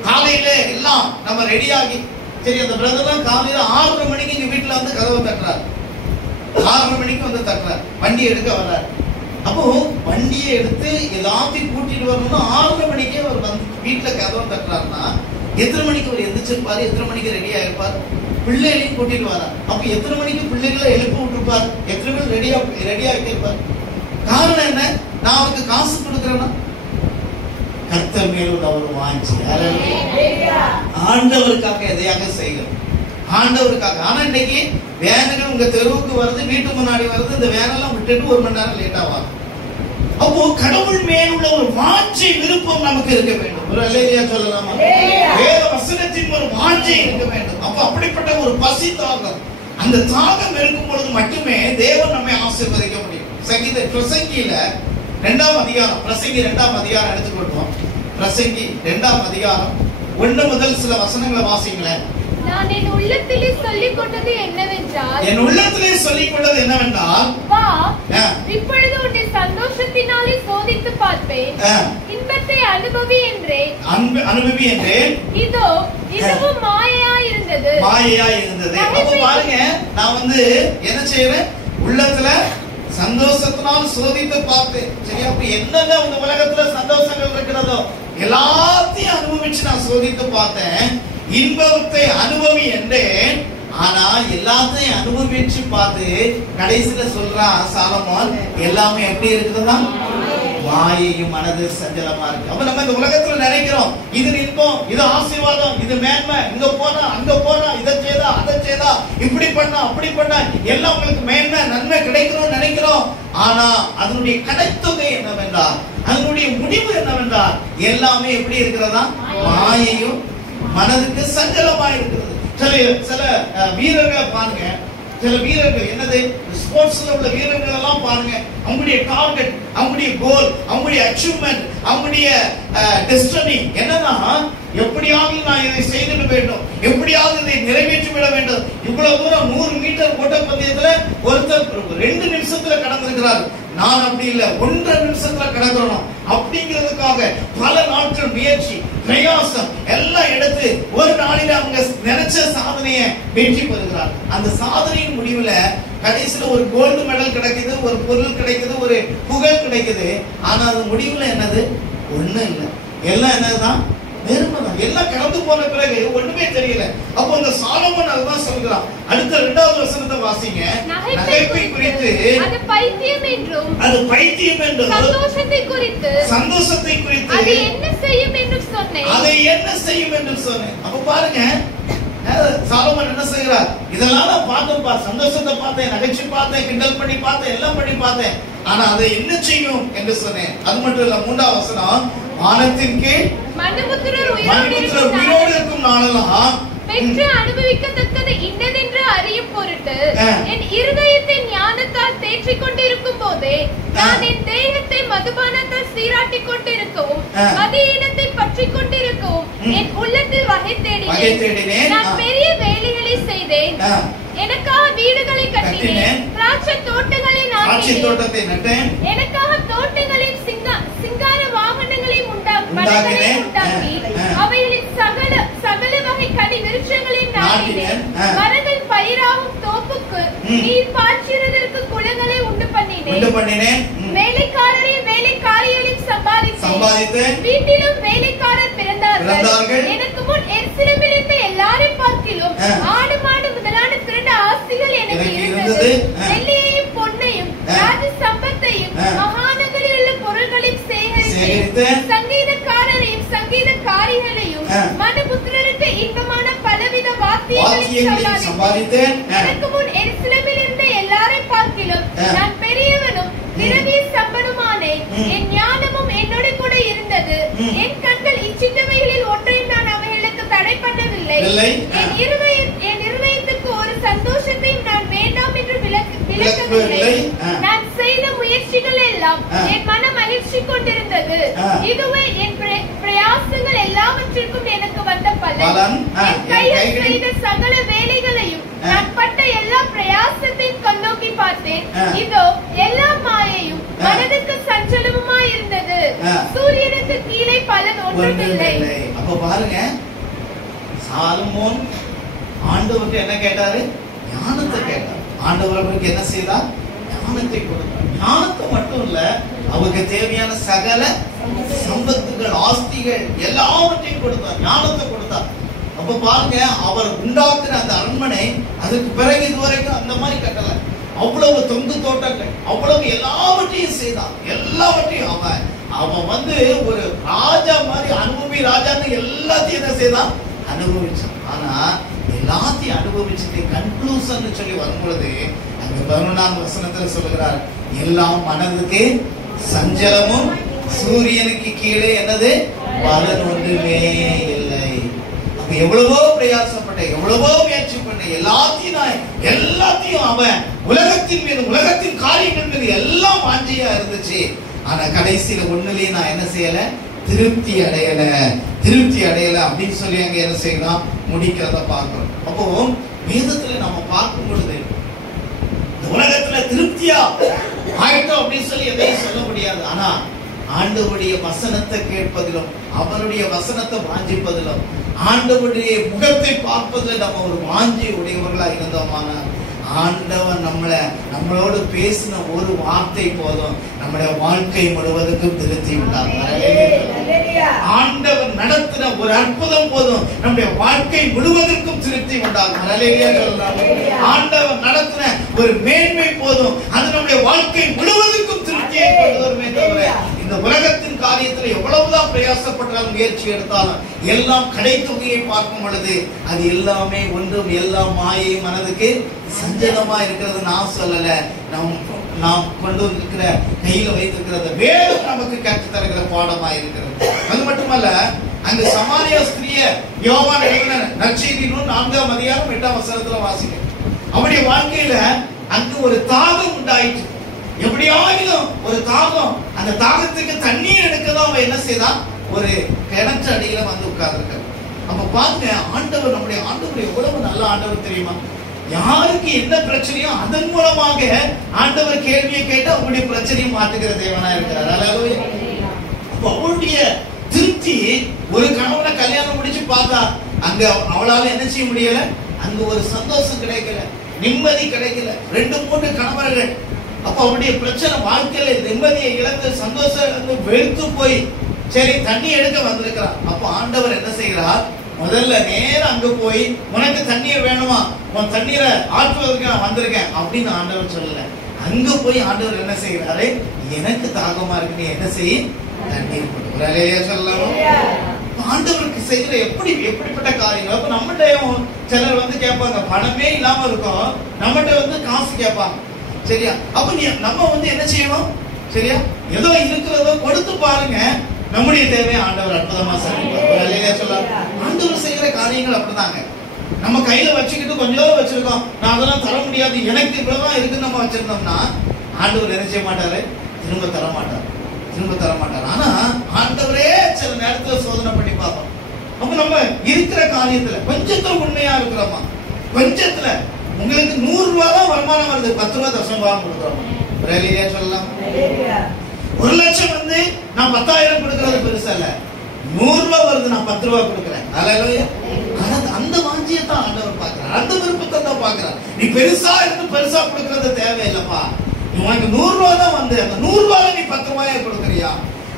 காலையில எல்லாம் நம்ம ரெடியாகி, சரி அந்த பிரதர்லாம் காலையில 6:30 மணிக்கு இங்க வீட்டுல வந்து கதவை தட்டுறாரு, 6:30 மணிக்கு வந்து தட்டுறாரு, வண்டி எடுக்க வர்றாரு. அப்போ வண்டியை எடுத்து எல்லாத்தையும் கூட்டிட்டு வரணும்னா 6:30 மணிக்கே அவர் வந்து வீட்டுல கதவை தட்டுறாருன்னா எத்தனை மணிக்கு அவர் எந்திரிச்சிருப்பாரு, எத்தனை மணிக்கு ரெடியா இருப்பார், பிள்ளைகளையும் கூட்டிட்டு வரார். அப்ப எத்தனை மணிக்கு பிள்ளைகளை எழுப்பி விட்டுருப்பார், எத்தனை பேர் ரெடியா இருப்பார்? காரணம் என்ன? நான் அவருக்கு காசு கொடுக்கிறேன்னா கர்த்தர் மேல் அவர் வாஞ்சி, ஆண்டவருக்காக எதையாக செய்கிறோம், ஆண்டவருக்காக. ஆனா இன்னைக்கு வேன்கள் உங்க தெருவுக்கு வருது, வீட்டு முன்னாடி வருது, இந்த வேனெல்லாம் விட்டுட்டு 1 மணி நேரம் லேட்டா வரும். அப்போ கடவுள் மேல் உள்ள ஒரு வாஞ்சை விருப்பம் நமக்கு இருக்க வேண்டும். ஒரு அல்லேலூயா சொல்லலாமா? வேத வசனத்தின் ஒரு வாஞ்சை இருக்க வேண்டும். அப்போ அப்படிப்பட்ட ஒரு பசி தாகம், அந்த தாகம் இருக்கும் பொழுது மட்டுமே தேவன் நம்மை ஆசீர்வதிக்க முடியும். பிரசங்கியில 2ஆம் அதிகாரம், பிரசங்கி 2ஆம் அதிகாரம் எடுத்துக்கொள்வோம். பிரசங்கி 2ஆம் அதிகாரம் 1 முதல் சில வசனங்களை வாசிங்களேன். நான் என் உள்ளத்திலே சொல்லிக் கொண்டது என்னவென்றால், என் உள்ளத்திலே சொல்லிக் கொண்டது என்னவென்றால், வா இப்பொழுது உன்னை சந்தோஷத்தினாலே சோதித்து பார்ப்பேன், இன்பத்தை அனுபவி என்றேன். இதோ இதுவும் மாயையா இருந்தது. அப்ப பாருங்க, நான் வந்து என்ன செய்யறேன், உள்ளத்துல சந்தோஷத்தினால் சோதித்து பார்த்தேன். சரி, அப்ப என்னங்க உங்க உலகத்துல சந்தோஷங்கள் இருக்கிறதோ எல்லாத்தையும் அனுபவிச்சு நான் சோதித்து பார்த்தேன். இன்பத்தை அனுபவி என்றேன். ஆனா எல்லாத்தையும் அனுபவிச்சு பார்த்து கடைசியில சொல்றான் சாலமோன், எல்லாமே எப்படி இருக்குதுன்னா மாயையும் மனது சஞ்சலமா இருக்கு. அப்ப நம்ம இந்த உலகத்துல நினைக்கிறோம் இது இன்பம், இது ஆசீர்வாதம், இது மேன்மை, இங்க போனா அங்க போனா, இதை செய்தா அதை செய்தா, இப்படி பண்ணா அப்படி பண்ணா, எல்லாம் உங்களுக்கு மேன்மை நன்மை கிடைக்கணும்னு நினைக்கிறோம். ஆனா அதனுடைய கடைத்தொகை என்னவென்றால், அதனுடைய முடிவு என்னவென்றால், எல்லாமே எப்படி இருக்கிறதா, மாயையும் மனதுக்கு சஞ்சலமா இருக்கிறது. சில வீரர்களை பாருங்க, சில வீரர்கள் என்னது ஸ்போர்ட்ஸ்ல உள்ள வீரர்கள் எல்லாம் பாருங்க, அவங்களுடைய டார்கெட், அவங்களுடைய கோல், அவங்களுடைய அச்சீவ்மெண்ட், அவங்களுடைய டெஸ்டினி என்னன்னா, எப்படியாவது நான் இதை செய்துவிட வேண்டும், எப்படியாவது இதை நிறைவேற்றி விட வேண்டும். இவ்வளவு தூரம் 100 மீட்டர் ஓட்டப்பந்தயத்துல ஒருத்தர் 2 நிமிஷத்துல கடந்திருக்கிறார். நான் அப்படி இல்ல, 1.5 நிமிஷத்துல கடக்கிறோம். அப்படிங்கிறதுக்காக பல நாட்கள் முயற்சி பிரயாசம் எல்லாம் எடுத்து ஒரு நாளில அவங்க நினைச்ச சாதனையை வெற்றி பெறுகிறார். அந்த சாதனையின் முடிவுல கடைசியில ஒரு கோல்டு மெடல் கிடைக்குது, ஒரு பொருள் கிடைக்குது, ஒரு புகழ் கிடைக்குது. ஆனா அது முடிவுல என்னது, ஒண்ணு இல்லை. எல்லாம் என்னதுதான், வெறுமைதான். எல்லாம் கடந்து போன பிறகு ஒண்ணுமே தெரியல. அப்போ அந்த சாலமோன் அதுதான் சொல்கிறான். அடுத்த 2வது வசனத்தை வாசிங்க. நகைப்பை குறித்து அது பைத்தியம் என்றும், அது பைத்தியம் என்றும், சந்தோஷத்தை குறித்து அது என்ன செய்யும் என்று சொன்னேன், அதை என்ன செய்யும் என்று சொன்னேன். அப்ப பாருங்க, சாலமோன் என்ன செய்கிறார், இதெல்லாம் நான் பார்த்தேன்ப்பா, சந்தோஷத்தை பார்த்தேன், நகைச்சு பார்த்தேன், கிண்டல் பண்ணி பார்த்தேன், எல்லாம் பண்ணி பார்த்தேன், ஆனா அதை என்ன செய்யும் என்று சொன்னேன். அது மட்டும் இல்ல, 3வது வசனம், வானத்தின் கீழ் மனுபுத்திரர் உயிரோடு இருக்கும் நாளெல்லாம் பெற்று அனுபவிக்கத்தக்கது இன்னதென்று அறியும் பொருட்டு என் இருதயத்தை ஞானத்தால் தேற்றிக் கொண்டிருக்கும் போதே நான் என் தேகத்தை மதுபானத்தால் சீராட்டிக் கொண்டிருக்கவும் மதியீனத்தை பற்றிக் கொண்டிருக்கவும் என் உள்ளத்தில் வகை தேடினேன். நான் பெரிய வேலைகளை செய்தேன், எனக்காக வீடுகளை கட்டினேன், திராட்சை தோட்டங்களை நட்டேன், எனக்காக தோட்டங்களின் சிங்கார வாகனங்களை உண்டாக்கி அவைகளின் சகல வகை கனி விருட்சங்களையும் நாட்டினேன், மரங்கள் பயிராகும் தோப்புக்கு நீர் பாய்ச்சுவதற்கு குளங்களை உண்டு பண்ணினேன், சம்பாதித்தேன். வீட்டிலும் வேலைக்காரர் பிறந்தார்கள். எனக்கு முன் எருசலேமில் இருந்த எல்லாரையும் பார்க்கிலும் ஆடு மாடு முதலான திரண்ட ஆஸ்திகள் எனக்கு இருந்தது. வெள்ளியையும் பொன்னையும் ராஜ சம்பத்தையும் மகாநகரில் உள்ள பொருள்களையும் சேகரித்து சங்கீதக்காரரையும் சங்கீதக்காரிகளையும் மனுபுத்திரருக்கு இன்பமான பலவித வாத்தியங்களையும் சம்பாதித்தேன். எனக்கு முன் எருசலேமில் இருந்த எல்லாரையும் பார்க்கிலும் நான் பெரியவனும் திரவிய சம்பனுமானேன். என் ஞானமும் என்னோட கூட இருந்தது. என் கண்கள் இச்சித்தவைகளில் ஒன்றையும் நான் அவைகளுக்கு தடை பண்ணவில்லை. என் இருதயத்துக்கு ஒரு சந்தோஷத்தையும் நான் வேண்டாம் என்று விலக்கவில்லை. நான் செய்த முயற்சிகள் எல்லாம் என் மன மகிழ்ச்சி கொண்டிருந்தது. இதுவே என் பிரயாசங்கள் எல்லாவற்றிற்கும் எனக்கு வந்த பலன். என் கையில் செய்த சகல வேலைகளையும் நான் பட்ட எல்லா பிரயாசத்தையும் கண்ணோக்கி பார்த்தேன். இதோ எல்லா மாயையும் மனதுக்கு சஞ்சலமுமாய் இருந்தது. சூரியனுக்கு கீழே பலன் ஒன்றுமில்லை. அப்ப பாருங்க, சாலமோன் ஆண்டவருக்கு என்ன கேட்டாரு? ஞானத்தை கேட்டார். ஆண்டவர் அவருக்கு என்ன செய்தார்? ஞானத்தை கொடுத்தார். ஞானத்தை மட்டும் இல்ல, அவருக்கு தேவையான சகல சம்பத்துகள், ஆஸ்திகள் எல்லாவற்றையும் கொடுத்தார். ஞானத்தை கொடுத்தார். அப்ப பாருங்க, அவர் உண்டாக்குற அந்த அரண்மனை அதுக்கு பிறகு இதுவரைக்கும் அந்த மாதிரி கட்டல. அவ்வளவு தொங்கு தோட்டங்கள், அவ்வளவு எல்லாவற்றையும் செய்தான். எல்லாவற்றையும் அவன் வந்து ஒரு ராஜா மாதிரி அனுபவி ராஜான்னு எல்லாத்தையும் என்ன செய்தான்? அனுபவிச்சான். ஆனா எல்லாத்தையும் அனுபவிச்சுட்டு கன்க்ளூஷன் சொல்லி வரும்பொழுது அங்க 11ஆம் வசனத்துல சொல்லுகிறார், எல்லாம் மனதுக்கு சஞ்சலமும் சூரியனுக்கு கீழே என்னது பலன் ஒன்றுமே இல்லை. அப்ப எவ்வளவோ பிரயாசப்பட்ட, எவ்வளவோ முயற்சி பண்ண, எல்லாத்தையும் அவன் உலகத்தின் மீது, உலகத்தின் காரியங்கள் மீது எல்லாம் வாஞ்சியா இருந்துச்சு. ஆனா கடைசியில ஒண்ணுலயே நான் என்ன செய்யல? திருப்தி அடையல அப்படின்னு சொல்லி அங்க என்ன செய்யலாம்? முடிக்கிறத பார்க்கிறோம். அப்போ வேதத்துல நம்ம பார்க்கும் பொழுது இந்த உலகத்துல திருப்தியா ஆயிட்டோம் அப்படின்னு சொல்லி எதையும் சொல்ல முடியாது. ஆனா ஆண்டவருடைய வசனத்தை கேட்பதிலும், அவருடைய வசனத்தை வாஞ்சிப்பதிலும், ஆண்டவருடைய முகத்தை பார்ப்பதில் நம்ம ஒரு வாஞ்சி உடையவர்களா இருந்தோமானா ஆண்டவன் நம்மளோடு பேசின ஒரு வார்த்தை போதும் நம்முடைய வாழ்க்கை முழுவதுக்கும் திருத்தி விட்டார். ஆண்டவன் நடத்தின ஒரு அற்புதம் போதும் நம்முடைய வாழ்க்கை முழுவதற்கும் திருத்தி விட்டார். ஆண்டவன் நடத்தின ஒரு மேன்மை போதும் அது நம்முடைய வாழ்க்கை முழுவதற்கும் திருப்தியை கொண்டு வருமே தவிர இந்த உலகத்தின் காரியத்தில் எவ்வளவுதான் பிரயாசப்பட்டாலும் முயற்சி எடுத்தாலும் எல்லாம் கிடைத்தொகையை பார்க்கும் பொழுது அது எல்லாமே ஒன்றும் எல்லாம் மாயை, மனதுக்கு சஞ்சலமா இருக்கிறது நான் சொல்லல. நாம் கொண்டு இருக்கிற கையில வைத்திருக்கிற வேதம் நமக்கு கற்றுத் தருகிற பாடமா இருக்கிறது. அது மட்டுமல்ல, அங்கு சமாரியா ஸ்திரிய யோவான் எழுதின நற்செய்தி நூல் 4ஆம் அதிகாரம் 8ஆம் வசனத்துல வாசிக்கிறேன். அவருடைய வாழ்க்கையில அங்கு ஒரு தாகம் உண்டாயிற்று. எப்படியாவது ஒரு தாகம், அந்த தாகத்துக்கு தண்ணீர் எடுக்கதான் அவன் என்ன செய்தான்? ஒரு கிணற்று அடியில வந்து உட்கார்ந்துருக்க. அப்ப பாருங்க, ஆண்டவர், நம்முடைய ஆண்டவர் எவ்வளவு நல்ல ஆண்டவர் தெரியுமா? யாருக்கு என்ன பிரச்சனையோ அதன் மூலமாக ஆண்டவர் கேள்வியை கேட்டு அவங்களுடைய பிரச்சனையை மாற்றுகிற தேவனா இருக்கிறார். அவளுடைய திருப்தி, ஒரு கணவனை கல்யாணம் முடிச்சு பார்த்தா அங்க அவளால என்ன செய்ய முடியல? அங்க ஒரு சந்தோஷம் கிடைக்கல, நிம்மதி கிடைக்கல. 2-3 கணவர்கள். அப்ப அவருடைய பிரச்சனை, வாழ்க்கையில நிம்மதியை இழந்து, சந்தோஷம் இழந்து, வெறுத்து போய் சரி தண்ணி எடுக்க வந்திருக்கிறார். அப்ப ஆண்டவர் என்ன செய்கிறார்? முதல்ல நேரம் அங்க போய், உனக்கு தண்ணீர் வேணுமா, உன் தண்ணீரை ஆற்றுவதற்கு நான் வந்திருக்கேன் அப்படின்னு ஆண்டவர் சொல்லல. அங்க போய் ஆண்டவர் என்ன செய்யறாரு? எனக்கு தாகமா இருக்கு, நீ என்ன செய்ய? தண்ணீர் கொடுக்குறாரு சொல்லலாம். ஆண்டவருக்கு செய்யற எப்படிப்பட்ட காரியங்கள். அப்ப நம்மகிட்ட சிலர் வந்து கேட்பாங்க, பணமே இல்லாம இருக்கும், நம்மகிட்ட வந்து காசு கேட்பாங்க. சரியா? அப்ப நம்ம வந்து என்ன செய்யணும்? சரியா? ஏதோ இருக்கிறதோ கொடுத்து பாருங்க, நம்முடைய தேவையை ஆண்டவர் அற்புதமா சொல்ல. ஆண்டவர் செய்யற காரியங்கள் அப்படிதாங்க. நம்ம கையில வச்சுக்கிட்டு கொஞ்சம் வச்சிருக்கோம், நான் அதெல்லாம் தர முடியாது, எனக்கு இவ்வளவுதான் இருக்குன்னு நம்ம வச்சிருந்தோம்னா ஆண்டவர் என்ன செய்ய மாட்டாரு? திரும்ப தர மாட்டார். ஆனா ஆண்டவரே சில நேரத்துல சோதனை பண்ணி பார்ப்போம். அப்ப நம்ம இருக்கிற காரியத்துல கொஞ்சத்துல உண்மையா இருக்கிறோமா? கொஞ்சத்துல உங்களுக்கு 100 ரூபாய் தான் வருமானம் வருது, 10 ரூபாய் தசமபாகம் கொடுக்குறோமா? சொல்லலாம். 1 லட்சம் வந்து நான் 10,000 கொடுக்கறது பெருசு அல்ல. 100 ரூபாய் வருது, நான் 10 ரூபாய் கொடுக்குறேன். அந்த வாஞ்சியை தான் ஆண்டவர் பார்க்கிறார், அந்த விருப்பத்தை தான் பார்க்கிறார். நீ பெருசா இருந்து பெருசா கொடுக்கறது தேவையில்லைப்பா. உனக்கு 100 ரூபாய் தான் வந்து, அந்த 100 ரூபாய் நீ 10 ரூபாயை கொடுக்குறியா?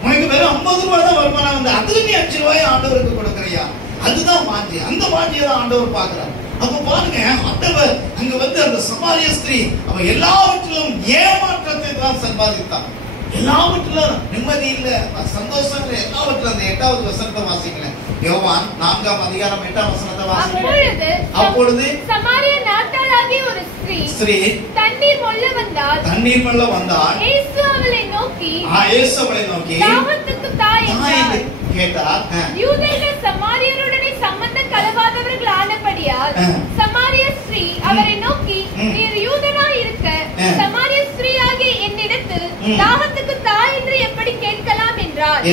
உனக்கு வெறும் 50 ரூபாய் தான் வருமானம் வந்து அதுல நீ 5 ரூபாய் ஆண்டவருக்கு கொடுக்கறியா? அதுதான் வாஞ்சி. அந்த வாஞ்சியை தான் ஆண்டவர் பார்க்கிறார். அப்ப பாருங்க, ஆண்டவர் அங்க வந்து அந்த சமாரிய ஸ்திரீ அவன் எல்லாவற்றிலும் ஏமாற்றத்தை தான் சம்பாதித்தான். எல்லாவற்றிலும் நிம்மதி இல்ல, சந்தோஷம் இல்ல, எல்லாவற்றிலும். அந்த 8வது வசனத்தை வாசிங்களேன். யோவான் 4ஆம் அதிகாரம் 8ஆம் வசனத்தை வாசிங்க. அப்பொழுது சமாரிய நாட்டாளாகிய ஒரு ஸ்திரீ தண்ணீர் மொள்ள வந்தாள். இயேசு அவளை நோக்கி தாகத்துக்கு தாய் என்று கேட்டார். யூதர்கள் சமாரியருடனே சம்பந்தம் கலவாதவர்கள் ஆனபடியால் சமாரிய ஸ்திரீ அவரை நோக்கி, நீர் யூதனாய் இருக்க சமாரிய ஸ்திரீயாகிய என்னிடத்தில் தாகத்துக்கு தாய் என்று எப்படி கேட்கலாம் என்றார்.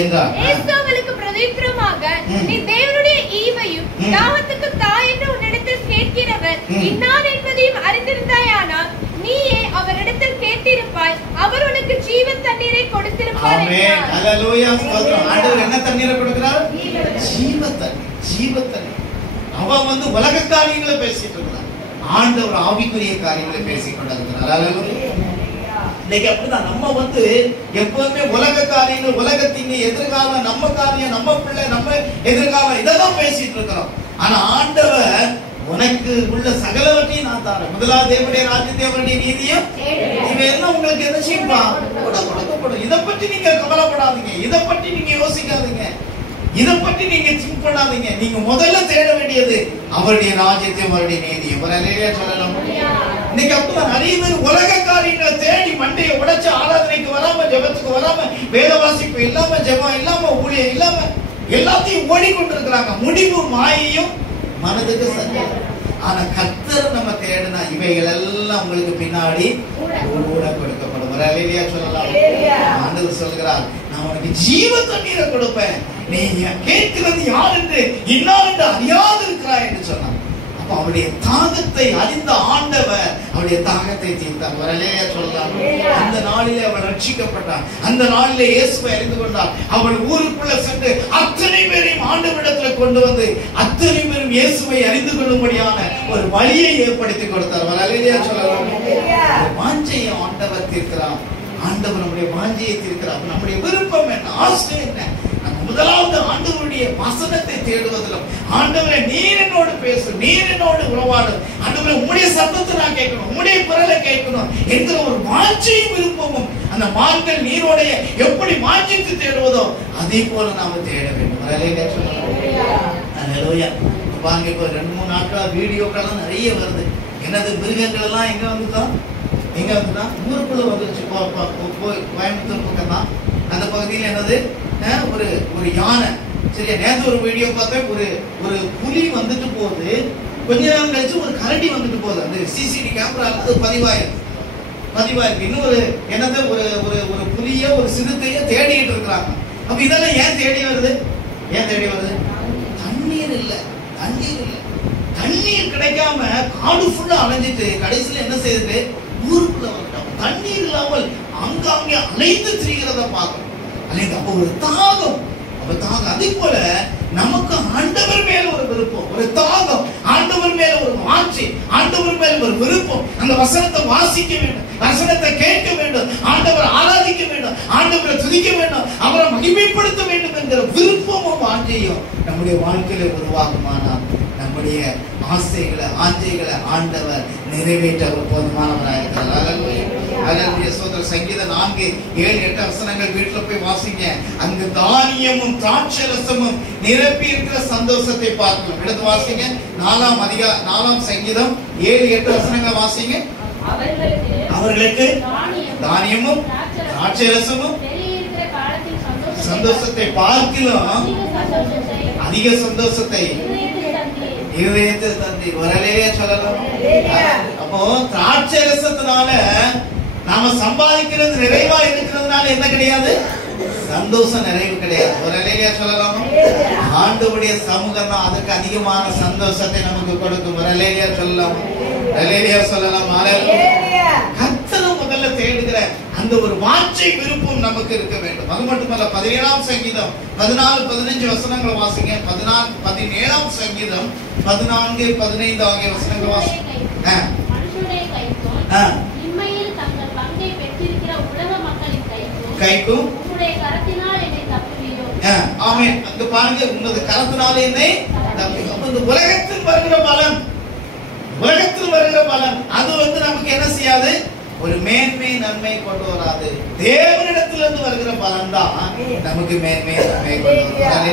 இயேசு அவளுக்கு பிரதியுத்தரமாக, நீ தேவனுடைய ஈவையும் தாகத்துக்கு தாய் என்று உன்னிடத்தில் கேட்கிறவர் இன்னார் என்பதையும் அறிந்திருந்தாயானால் நீயே அவரிடத்தில் கேட்டிருப்பாய், அவர் உனக்கு ஜீவ தண்ணீரை கொடுத்திருப்பார் என்றார். ஹல்லேலூயா, ஸ்தோத்திரம். ஆண்டவர் என்ன தண்ணீரை கொடுக்கிறார்? ஜீவ தண்ணீர். ஜீவ தண்ணீர். அவன் வந்து உலக காரியங்களை பேசிட்டு இருக்கிறான், ஆண்டவர் ஆவிக்குரிய காரியங்களை பேசிக் கொண்டிருக்கிறார். ஹல்லேலூயா. இன்னைக்கு அப்படிதான் நம்ம வந்து எப்பவுமே உலக காரியங்கள், உலகத்தின் எதிர்காலம், நம்ம காரியம், நம்ம பிள்ளை, நம்ம எதிர்காலம், இதெல்லாம் பேசிட்டு இருக்கிறோம். ஆனா ஆண்டவர் உனக்கு உள்ள சகலவற்றையும் நான் தரேன். முதலாவது தேவனுடைய ராஜ்யம், தேவனுடைய நீதியும் இவையெல்லாம் உங்களுக்கு என்ன செய்யும்பா? கொடுக்கப்படும். இதை பற்றி நீங்க கவலைப்படாதீங்க, இதை பற்றி நீங்க யோசிக்காதீங்க, இதை பற்றி நீங்க திங்க் பண்ணாதீங்க. நீங்க முதல்ல தேட வேண்டியது அவருடைய ராஜ்யத்தையும் அவருடைய நீதியும். ஒரு அலையிலே சொல்லலாம். இன்னைக்கு அப்படிதான் நிறைய பேர் உலக காரியங்களை தேடி மண்டையை உடைச்சு ஆராதனைக்கு வராம, ஜெபத்துக்கு வராம, வேத வாசிப்பு இல்லாம, ஜெபம் இல்லாம, ஊழியம் இல்லாம எல்லாத்தையும் ஓடிக்கொண்டிருக்கிறாங்க. முடிவு மாயையும் மனதுக்கு சஞ்சலம். ஆனா கர்த்தர் நம்ம தேடினா இவைகள் எல்லாம் உங்களுக்கு பின்னாடி கூட கொடுக்கப்படும். ஒரு அலையிலே சொல்லலாம். ஆண்டவர் சொல்கிறார், நான் உனக்கு ஜீவ தண்ணீரை கொடுப்பேன், நீ கேட்கிறது யார் என்று இன்னார் என்று அறியாது இருக்கிறாய் என்று சொன்னார். அப்ப அவருடைய தாகத்தை அறிந்த ஆண்டவர் அவருடைய தாகத்தை தீர்த்தார். வரலையே சொல்லலாம். அந்த நாளிலே அவள் ரட்சிக்கப்பட்டார். அந்த நாளிலே இயேசுவை அறிந்து கொண்டார். அவள் ஊருக்குள்ள சென்று அத்தனை பேரையும் ஆண்டவரிடத்துல கொண்டு வந்து அத்தனை பேரும் இயேசுவை அறிந்து கொள்ளும்படியான ஒரு வழியை ஏற்படுத்தி கொடுத்தார். வரலையே சொல்லலாம். வாஞ்சையை ஆண்டவர் தீர்க்கிறார். ஆண்டவர் நம்முடைய வாஞ்சையை தீர்க்கிறார். நம்முடைய விருப்பம் என்ன, ஆசை என்ன? முதலாவது ஆண்டவருடைய வசனத்தை தேடுவதிலும், ஆண்டவரே நீர் என்னோடு பேசு, நீர் என்னோடு உறவாடு, ஆண்டவரே உம்முடைய சத்தத்தை நான் கேட்கணும், உம்முடைய குரலை கேட்கணும் என்கிற ஒரு வாஞ்சையும் விருப்பமும் அந்த மான்கள் நீரோடைய எப்படி வாஞ்சித்து தேடுவதோ அதே போல நாம தேட வேண்டும். பாருங்க, இப்போ 2-3 நாட்களா வீடியோக்கெல்லாம் நிறைய வருது. என்னது, மிருகங்கள் எல்லாம் எங்க வந்துதான் ஊருக்குள்ள வந்துருச்சு. கோயம்புத்தூர் பக்கம் தான் அந்த பகுதியில் என்னது ஒரு யானை. சரியா, நேற்று ஒரு வீடியோ பார்த்தேன். ஒரு புலி வந்துட்டு போகுது, கொஞ்ச நேரம் கழிச்சு ஒரு கரடி வந்துட்டு போகுது. அந்த சிசிடி கேமரா அது பதிவாயிருக்கு. இன்னும் என்னது ஒரு புலிய ஒரு சிறுத்தைய தேடிட்டு இருக்கிறாங்க. அப்ப இதெல்லாம் ஏன் தேடி வருது? தண்ணீர் இல்ல. தண்ணீர் கிடைக்காம காடு ஃபுல்லா அலைஞ்சிட்டு கடைசியில என்ன செய்யுது? ஊருக்குள்ள வந்துட்டோம். தண்ணீர் இல்லாமல் அங்கே அலைந்து திரிகிறத பார்க்கணும். அப்ப ஒரு தாகம். அதே போல நமக்கு ஆண்டவர் மேல ஒரு விருப்பம், ஒரு தாகம், ஆண்டவர் மேல ஒரு வாஞ்சி, ஆண்டவர் மேல ஒரு விருப்பம். அந்த வசனத்தை வாசிக்க வேண்டும், வசனத்தை கேட்க வேண்டும், ஆண்டவரை ஆராதிக்க வேண்டும், ஆண்டவரை துதிக்க வேண்டும், அவரை மகிமைப்படுத்த வேண்டும் என்கிற விருப்பமும் வாஞ்சையும் நம்முடைய வாழ்க்கையில உருவாகுமானால் நம்முடைய ஆசைகளை, ஆஞ்சைகளை ஆண்டவர் நிறைவேற்ற ஒரு போதுமானவராக இருக்கிறார். சங்கீதம் 4:7-8 வசனங்கள் வீட்டுல போய் வாசிங்க. அங்கு தானியமும் திராட்சை ரசமும் நிரப்பி இருக்கிற சந்தோஷத்தை பார்க்கணும். எடுத்து வாசிங்க. 4ஆம் சங்கீதம் 7-8 வசனங்களை வாசிங்க. அவர்களுக்கு தானியமும் திராட்சை ரசமும் சந்தோஷத்தை பார்க்கலாம், அதிக சந்தோஷத்தை இருதயத்தில் தந்தி. வரலையே சொல்லலாம். அப்போ திராட்சை ரசத்தினால நாம சம்பாதிக்கிறது நிறைவா இருக்கிறதுனால என்ன கிடையாது? சந்தோஷம் நிறைவு கிடையாது. வரலையே சொல்லலாமா? ஆண்டவருடைய சமூகம் தான் அதுக்கு அதிகமான சந்தோஷத்தை நமக்கு கொடுக்கும். வரலையே சொல்லலாமா? கர்த்தரை முதல்ல தேடுகிற அந்த ஒரு வாஞ்சை விருப்பம் நமக்கு இருக்க வேண்டும். அது மட்டுமல்ல, 17ஆம் சங்கீதம் 14-15 வசனங்களை வாசிங்க. 17ஆம் சங்கீதம் 14-15 ஆகிய வசனங்களை வாசிங்க. கைக்கும் உம்முடைய கரத்தினால் என்னை ஆமென். அங்க பாருங்க, உமது கரத்தினாலே என்னை இந்த உலகத்தில் வருகிற பலன், உலகத்தில் வருகிற பலன் அது நமக்கு என்ன செய்யாது, ஒரு மேன்மை நன்மை கொண்டு வராது. தேவனிடத்திலிருந்து வருகிற பலன் தான் நமக்கு மேன்மை நன்மை கொண்டு வரும்.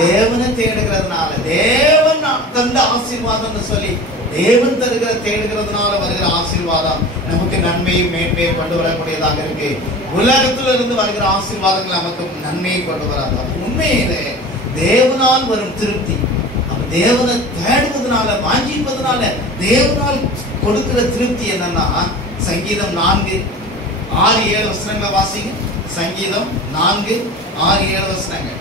தேவனை தேடுகிறதுனால, தேவன் தந்த ஆசீர்வாதம் சொல்லி தேவன் தருகிற தேடுகிறதுனால வருகிற ஆசீர்வாதம் நமக்கு நன்மையும் மேன்மையை கொண்டு வரக்கூடியதாக இருக்கு. உலகத்திலிருந்து வருகிற ஆசீர்வாதங்கள் நமக்கு நன்மையை கொண்டு வராது. உண்மையிலே தேவனால் வரும் திருப்தி, தேவனை தேடுவதனால, வாஞ்சிப்பதனால தேவனால் கொடுக்கிற திருப்தி என்னன்னா, சங்கீதம் 4:6-7 வசனங்களை வாசிங்க. சங்கீதம் 4:6-7 வசனங்கள்.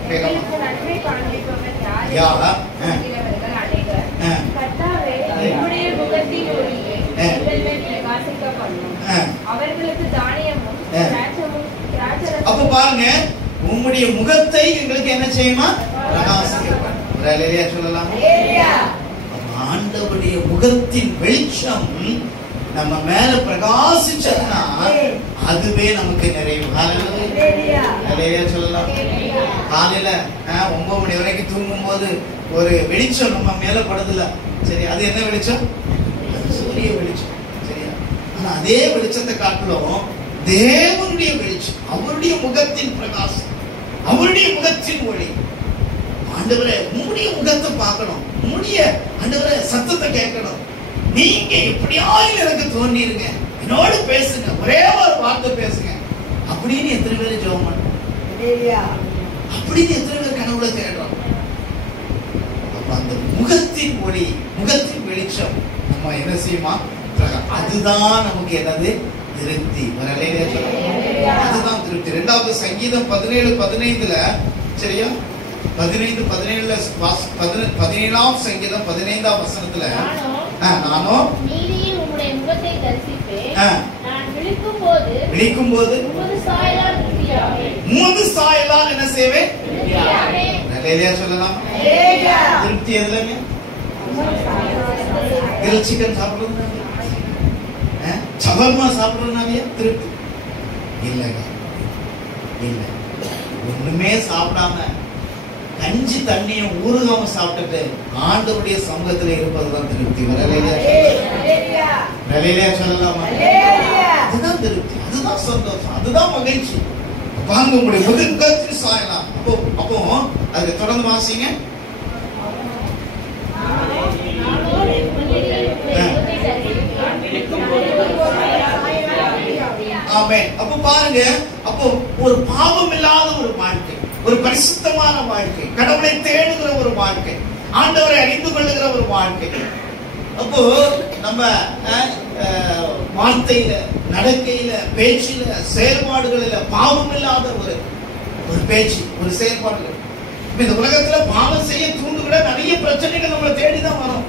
அப்ப பாருங்க, உம்முடைய முகத்தை எங்களுக்கு என்ன செய்யுமா, பிரகாசிக்க சொல்லலாம். ஆண்டவருடைய முகத்தின் வெளிச்சம் நம்ம மேல பிரகாசிச்சதுன்னா அதுவே நமக்கு நிறைவு. சொல்லலாம். காலையில 9 மணி வரைக்கும் தூங்கும் போது ஒரு வெளிச்சம் நம்ம மேல படுதுல, சரி, அது என்ன வெளிச்சம், சூரிய வெளிச்சம், சரியா? ஆனா அதே வெளிச்சத்தை காட்டிலும் தேவனுடைய வெளிச்சம், அவருடைய முகத்தின் பிரகாசம், அவருடைய முகத்தின் ஒளி. ஆண்டவரே, உம்முடைய முகத்தை பார்க்கணும், உம்முடைய ஆண்டவரே சத்தத்தை கேட்கணும். நீங்க எப்படியாவது எனக்கு தோன்றிருங்க, என்னோட பேசுங்க, ஒரே ஒரு வார்த்தை பேசுங்க அப்படின்னு எத்தனை பேர் ஜெபம் பண்றோம்? அப்படின்னு எத்தனை பேர் கனவுல தேடுறோம்? அப்ப அந்த முகத்தின் ஒளி, முகத்தின் வெளிச்சம் நம்ம என்ன செய்யுமா, அதுதான் நமக்கு என்னது, திருப்தி. அதுதான் திருப்தி. 2வது சங்கீதம் 17:15 சரியா, 17:17 சங்கீதம் 15 வசனத்துல, நானும் நீதியில் உம்முடைய முகத்தை தரிசிப்பேன், நான் விழிக்கும் போது உமது சாயலால் திருப்தியாவேன். உமது சாயலால் என்ன செய்வேன், திருப்தியாவேன். சொல்லலாம். திருப்தி எதுலங்க? கிரில் சிக்கன் சாப்பிடுறது, சவர்மா சாப்பிடுறதுனாலயா திருப்தி? இல்லைங்க, இல்ல. ஒண்ணுமே சாப்பிடாம கஞ்சி தண்ணியும் ஊறுகாம சாப்பிட்டுட்டு ஆண்டவருடைய சமூகத்துல இருப்பதுதான் திருப்தி. சொல்லலாமா? அதுதான் திருப்தி, அதுதான் சந்தோஷம், அதுதான் மகிழ்ச்சி. வாங்க உங்களுடைய முகத்தில் சாயலாம். அப்போ அதுக்கு தொடர்ந்து வாசிங்க. ஆமென். அப்போ பாருங்க, அப்போ ஒரு பாவம் இல்லாத ஒரு வாழ்க்கை, ஒரு பரிசுத்தமான வாழ்க்கை, கடவுளை தேடுகிற ஒரு வாழ்க்கை, ஆண்டவரை அறிந்து கொள்ளுகிற ஒரு வாழ்க்கை. அப்போ நம்ம வார்த்தையில, நடக்கையில, பேச்சில, செயல்பாடுகளில பாவம் இல்லாத ஒரு பேச்சு, ஒரு செயல்பாடுகள். இந்த உலகத்துல பாவம் செய்ய தூண்டுகிற நிறைய பிரச்சனைகள் நம்மளை தேடிதான் வரும்,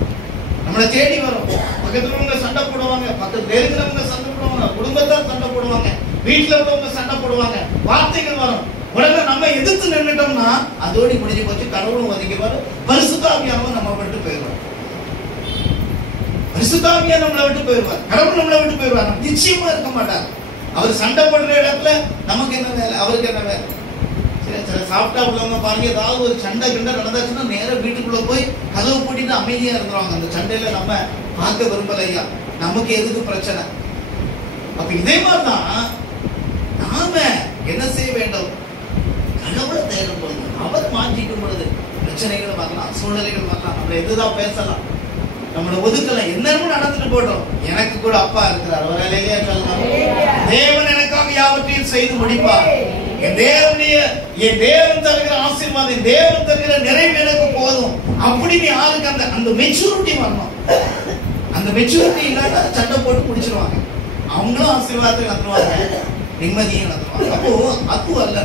நம்மளை தேடி வரும். பக்கத்துல உள்ளவங்க சண்டை போடுவாங்க, பக்கத்துல இருக்கிறவங்க சண்டை போடுவாங்க, குடும்பத்தார் சண்டை போடுவாங்க, வீட்டுல உள்ளவங்க சண்டை போடுவாங்க, வார்த்தைகள் வரும். உடனே நம்ம எதிர்த்து நின்றுட்டோம்னா அதோடி முடிஞ்சு போச்சு, கடவுளும் ஒதுங்கிவாரு, பரிசுத்த ஆவியானவர் நம்ம விட்டு போயிடுவார். பரிசுத்த ஆவியானவர் நம்மளை விட்டு போயிடுவார், கடவுள் நம்மளை விட்டு போயிடுவார், நிச்சயமா இருக்க மாட்டார். அவர் சண்டை போடுற இடத்துல நமக்கு என்ன வேலை, அவருக்கு என்ன வேலை? சில சாப்பிட்டா உள்ளவங்க பாருங்க, ஏதாவது ஒரு சண்டை கிண்டை நடந்தாச்சுன்னா நேரம் வீட்டுக்குள்ள போய் கதவு பூட்டிட்டு அமைதியா இருந்துருவாங்க. அந்த சண்டையில நம்ம பார்க்க விரும்பலையா, நமக்கு எதுக்கு பிரச்சனை? அப்ப இதே மாதிரிதான் நாம என்ன செய்ய வேண்டும், கடவுளை தேடும் பொழுது, அவர் வாஞ்சிக்கும் பொழுது பிரச்சனைகள் வரலாம், சூழ்நிலைகள் வரலாம், நம்மள எதுதான் பேசலாம், நம்மளை ஒதுக்கலாம், என்னன்னு நடந்துட்டு போட்டோம். எனக்கு கூட அப்பா இருக்கிறார், ஒரு அலையிலேயே சொல்லலாம், தேவன் எனக்காக யாவற்றையும் செய்து முடிப்பார். என் தேவன் தருகிற ஆசீர்வாதம், என் தேவன் தருகிற நிறைவு எனக்கு போதும் அப்படின்னு யாருக்கு அந்த மெச்சூரிட்டி வரணும். அந்த மெச்சூரிட்டி இல்லாட்டா சண்டை போட்டு முடிச்சிருவாங்க, அவங்களும் ஆசீர்வாதத்தை நடத்துவாங்க, நிம்மதியும் நடத்துவாங்க. அப்போ அது அல்ல,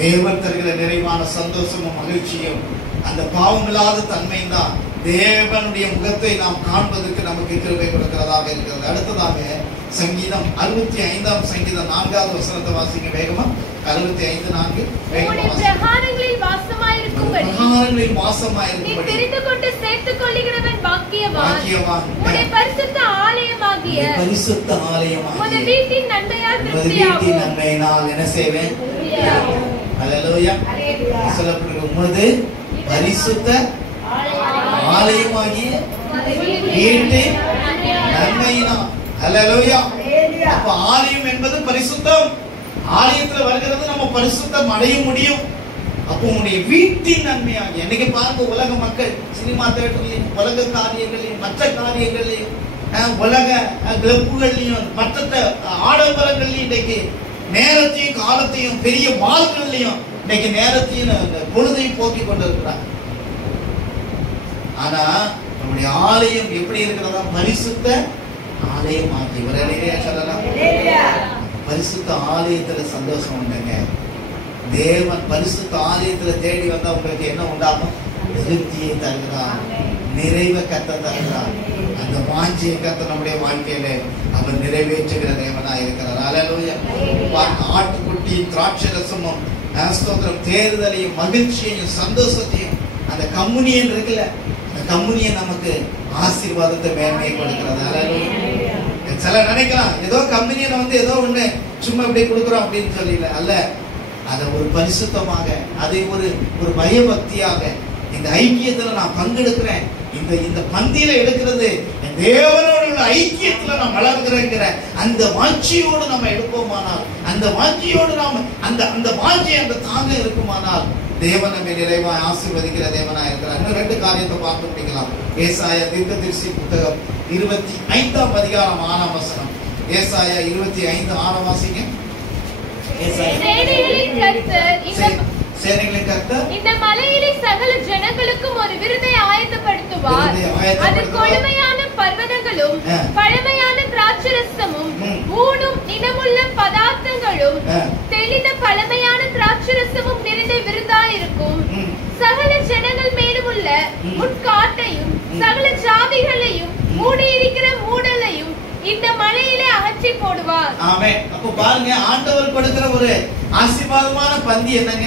தேவன் தருகிற நிறைவான சந்தோஷமும் மகிழ்ச்சியும் அந்த பாவம் இல்லாத தன்மையும் தான் தேவனுடைய முகத்தை நாம் காண்பதற்கு நமக்கு கிருபை கொடுக்கிறதாக இருக்கிறது. அடுத்ததாக சங்கீதம் 65 சங்கீதம் 4வது வசனத்தை வாசிங்க வேகமா. 65:4 வேகமா. பிரகாரங்களில் வாசமாயிருக்கும்படி நீ தெரிந்து கொண்டு சேர்த்துக் கொள்ளுகிறவன் பாக்கியவான். உம்முடைய பரிசுத்த ஆலயமாகிய உம்முடைய வீட்டின் நன்மையால் திருப்தியாகும். நன்மையினால் என்ன செய்வேன்? அல்லேலூயா. சொல்லப்படுகிற உமது பரிசுத்த ஆலயமாகிய வீட்டு நன்மையினால். அல்லேலூயா. அப்ப ஆலயம் என்பது பரிசுத்தம். ஆலயத்துல வருகிறது நம்ம பரிசுத்தம் அடைய முடியும். அப்போ உங்களுடைய வீட்டின் நன்மையாக இன்னைக்கு பாருங்க, உலக மக்கள் சினிமா தியேட்டர்லையும் உலக காரியங்களையும் மற்ற காரியங்களையும் உலக கிளப்புகள்லையும் மற்ற ஆடம்பரங்கள்லையும் இன்னைக்கு நேரத்தையும் காலத்தையும் பெரிய மால்கள்லையும் இன்னைக்கு நேரத்தையும் பொழுதையும் போக்கி கொண்டு இருக்கிறாங்க. ஆனா நம்முடைய ஆலயம் எப்படி இருக்கிறதா? பரிசுத்த ஆலயம் ஆக்கி வரலையே சொல்லலாம். பரிசுத்த ஆலயத்துல சந்தோஷம் உண்டுங்க. தேவன் பரிசுத்த ஆலயத்துல தேடி வந்தா உங்களுக்கு என்ன உண்டாகும்? திருப்தியை தருகிறார், நிறைவை கத்த தருகிறார். அந்த வாஞ்சியை கத்த நம்முடைய வாழ்க்கையில அவர் நிறைவேற்றுகிற தேவனா இருக்கிறார். அல்லேலூயா. ஆட்டுக்குட்டியும் திராட்சை ரசமும் ஸ்தோத்திரம் தேர்தலையும் மகிழ்ச்சியையும் சந்தோஷத்தையும் அந்த கம்யூனியன் இருக்குல்ல, அந்த கம்யூனியன் நமக்கு ஆசீர்வாதத்தை மேன்மையை கொடுக்கிறது. அல்லேலூயா. சில நினைக்கலாம் ஏதோ கம்யூனியன் ஏதோ ஒண்ணு சும்மா இப்படி கொடுக்குறோம் அப்படின்னு சொல்லல. அல்ல, அதை ஒரு பரிசுத்தமாக, அதை ஒரு பயபக்தியாக இந்த ஐக்கியத்துல நான் பங்கெடுக்கிறேன், இந்த பந்தியில எடுக்கிறது தேவனோட உள்ள ஐக்கியத்துல நான் வளர்கிறேங்கிற அந்த வாஞ்சியோடு நம்ம எடுப்போமானால், அந்த வாஞ்சியோடு நாம் அந்த வாஞ்சி அந்த தாகம் இருக்குமானால் தேவன் நம்மை நிறைவாய் ஆசீர்வதிக்கிற தேவனா இருக்கிறார். இன்னும் 2 காரியத்தை பார்த்து முடிக்கலாம். ஏசாயா தீர்க்கதரிசி புத்தகம் 25ஆம் அதிகாரம் 6ஆம் வசனம். ஏசாயா 25 6 வாசிங்க. இந்த மலையிலே சகல ஜனங்களுக்கும் ஒரு விருதை ஆயத்தப்படுத்துவார். அது கொழுமையான பர்வதங்களும் பழமையான திராட்சரசமும் ஊடும் நிலமுள்ள பதார்த்தங்களும் தெளிந்த பழமையான திராட்சரசமும் நிறைந்த விருந்தாயிருக்கும். சகல ஜனங்கள் மேலும் உள்ள முட்காட்டையும் சகல ஜாதிகளையும் மூடியிருக்கிற மூடலையும் இந்த மலையிலே அகற்றி போடுவார். ஆமென். அப்ப பாருங்க, ஆண்டவர் கொடுக்கிற ஒரு ஆசீர்வாதமான பந்தி என்னங்க?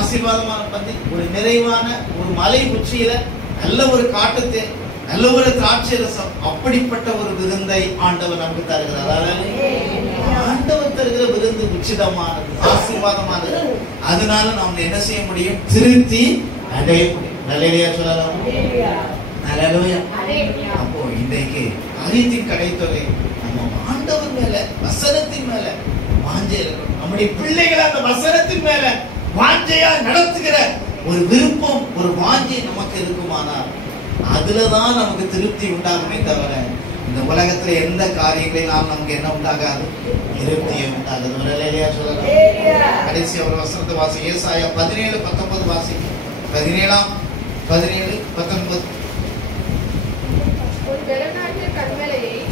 ஆசீர்வாதமான பந்தி ஒரு நிறைவான ஒரு மலை உச்சியில நல்ல ஒரு காட்டுத்து, நல்ல ஒரு திராட்சை ரசம், அப்படிப்பட்ட ஒரு விருந்தை ஆண்டவர் நமக்கு தருகிறார். ஆண்டவர் தருகிற விருந்து உச்சிதமானது, ஆசீர்வாதமானது. அதனால நாம் என்ன செய்ய முடியும்? திருப்தி அடைய முடியும். நல்லையா சொல்லலாம். நல்லையா. அப்போ இன்றைக்கு காரியத்தின் கடைத்தொகை நம்ம ஆண்டவர் மேல, வசனத்தின் மேல வாஞ்சை இருக்கணும். நம்முடைய பிள்ளைகளை அந்த வசனத்தின் மேல வாஞ்சையா நடத்துகிற ஒரு விருப்பம், ஒரு வாஞ்சை நமக்கு இருக்குமானால் அதுலதான் நமக்கு திருப்தி உண்டாகுமே தவிர இந்த உலகத்துல எந்த காரியங்களிலும் நமக்கு என்ன உண்டாகாது? திருப்தியை உண்டாகுது. இல்லையா சொல்லலாம். கடைசி ஒரு வசனத்தை வாசி. ஏசாயா 17:19 வாசி. 17:19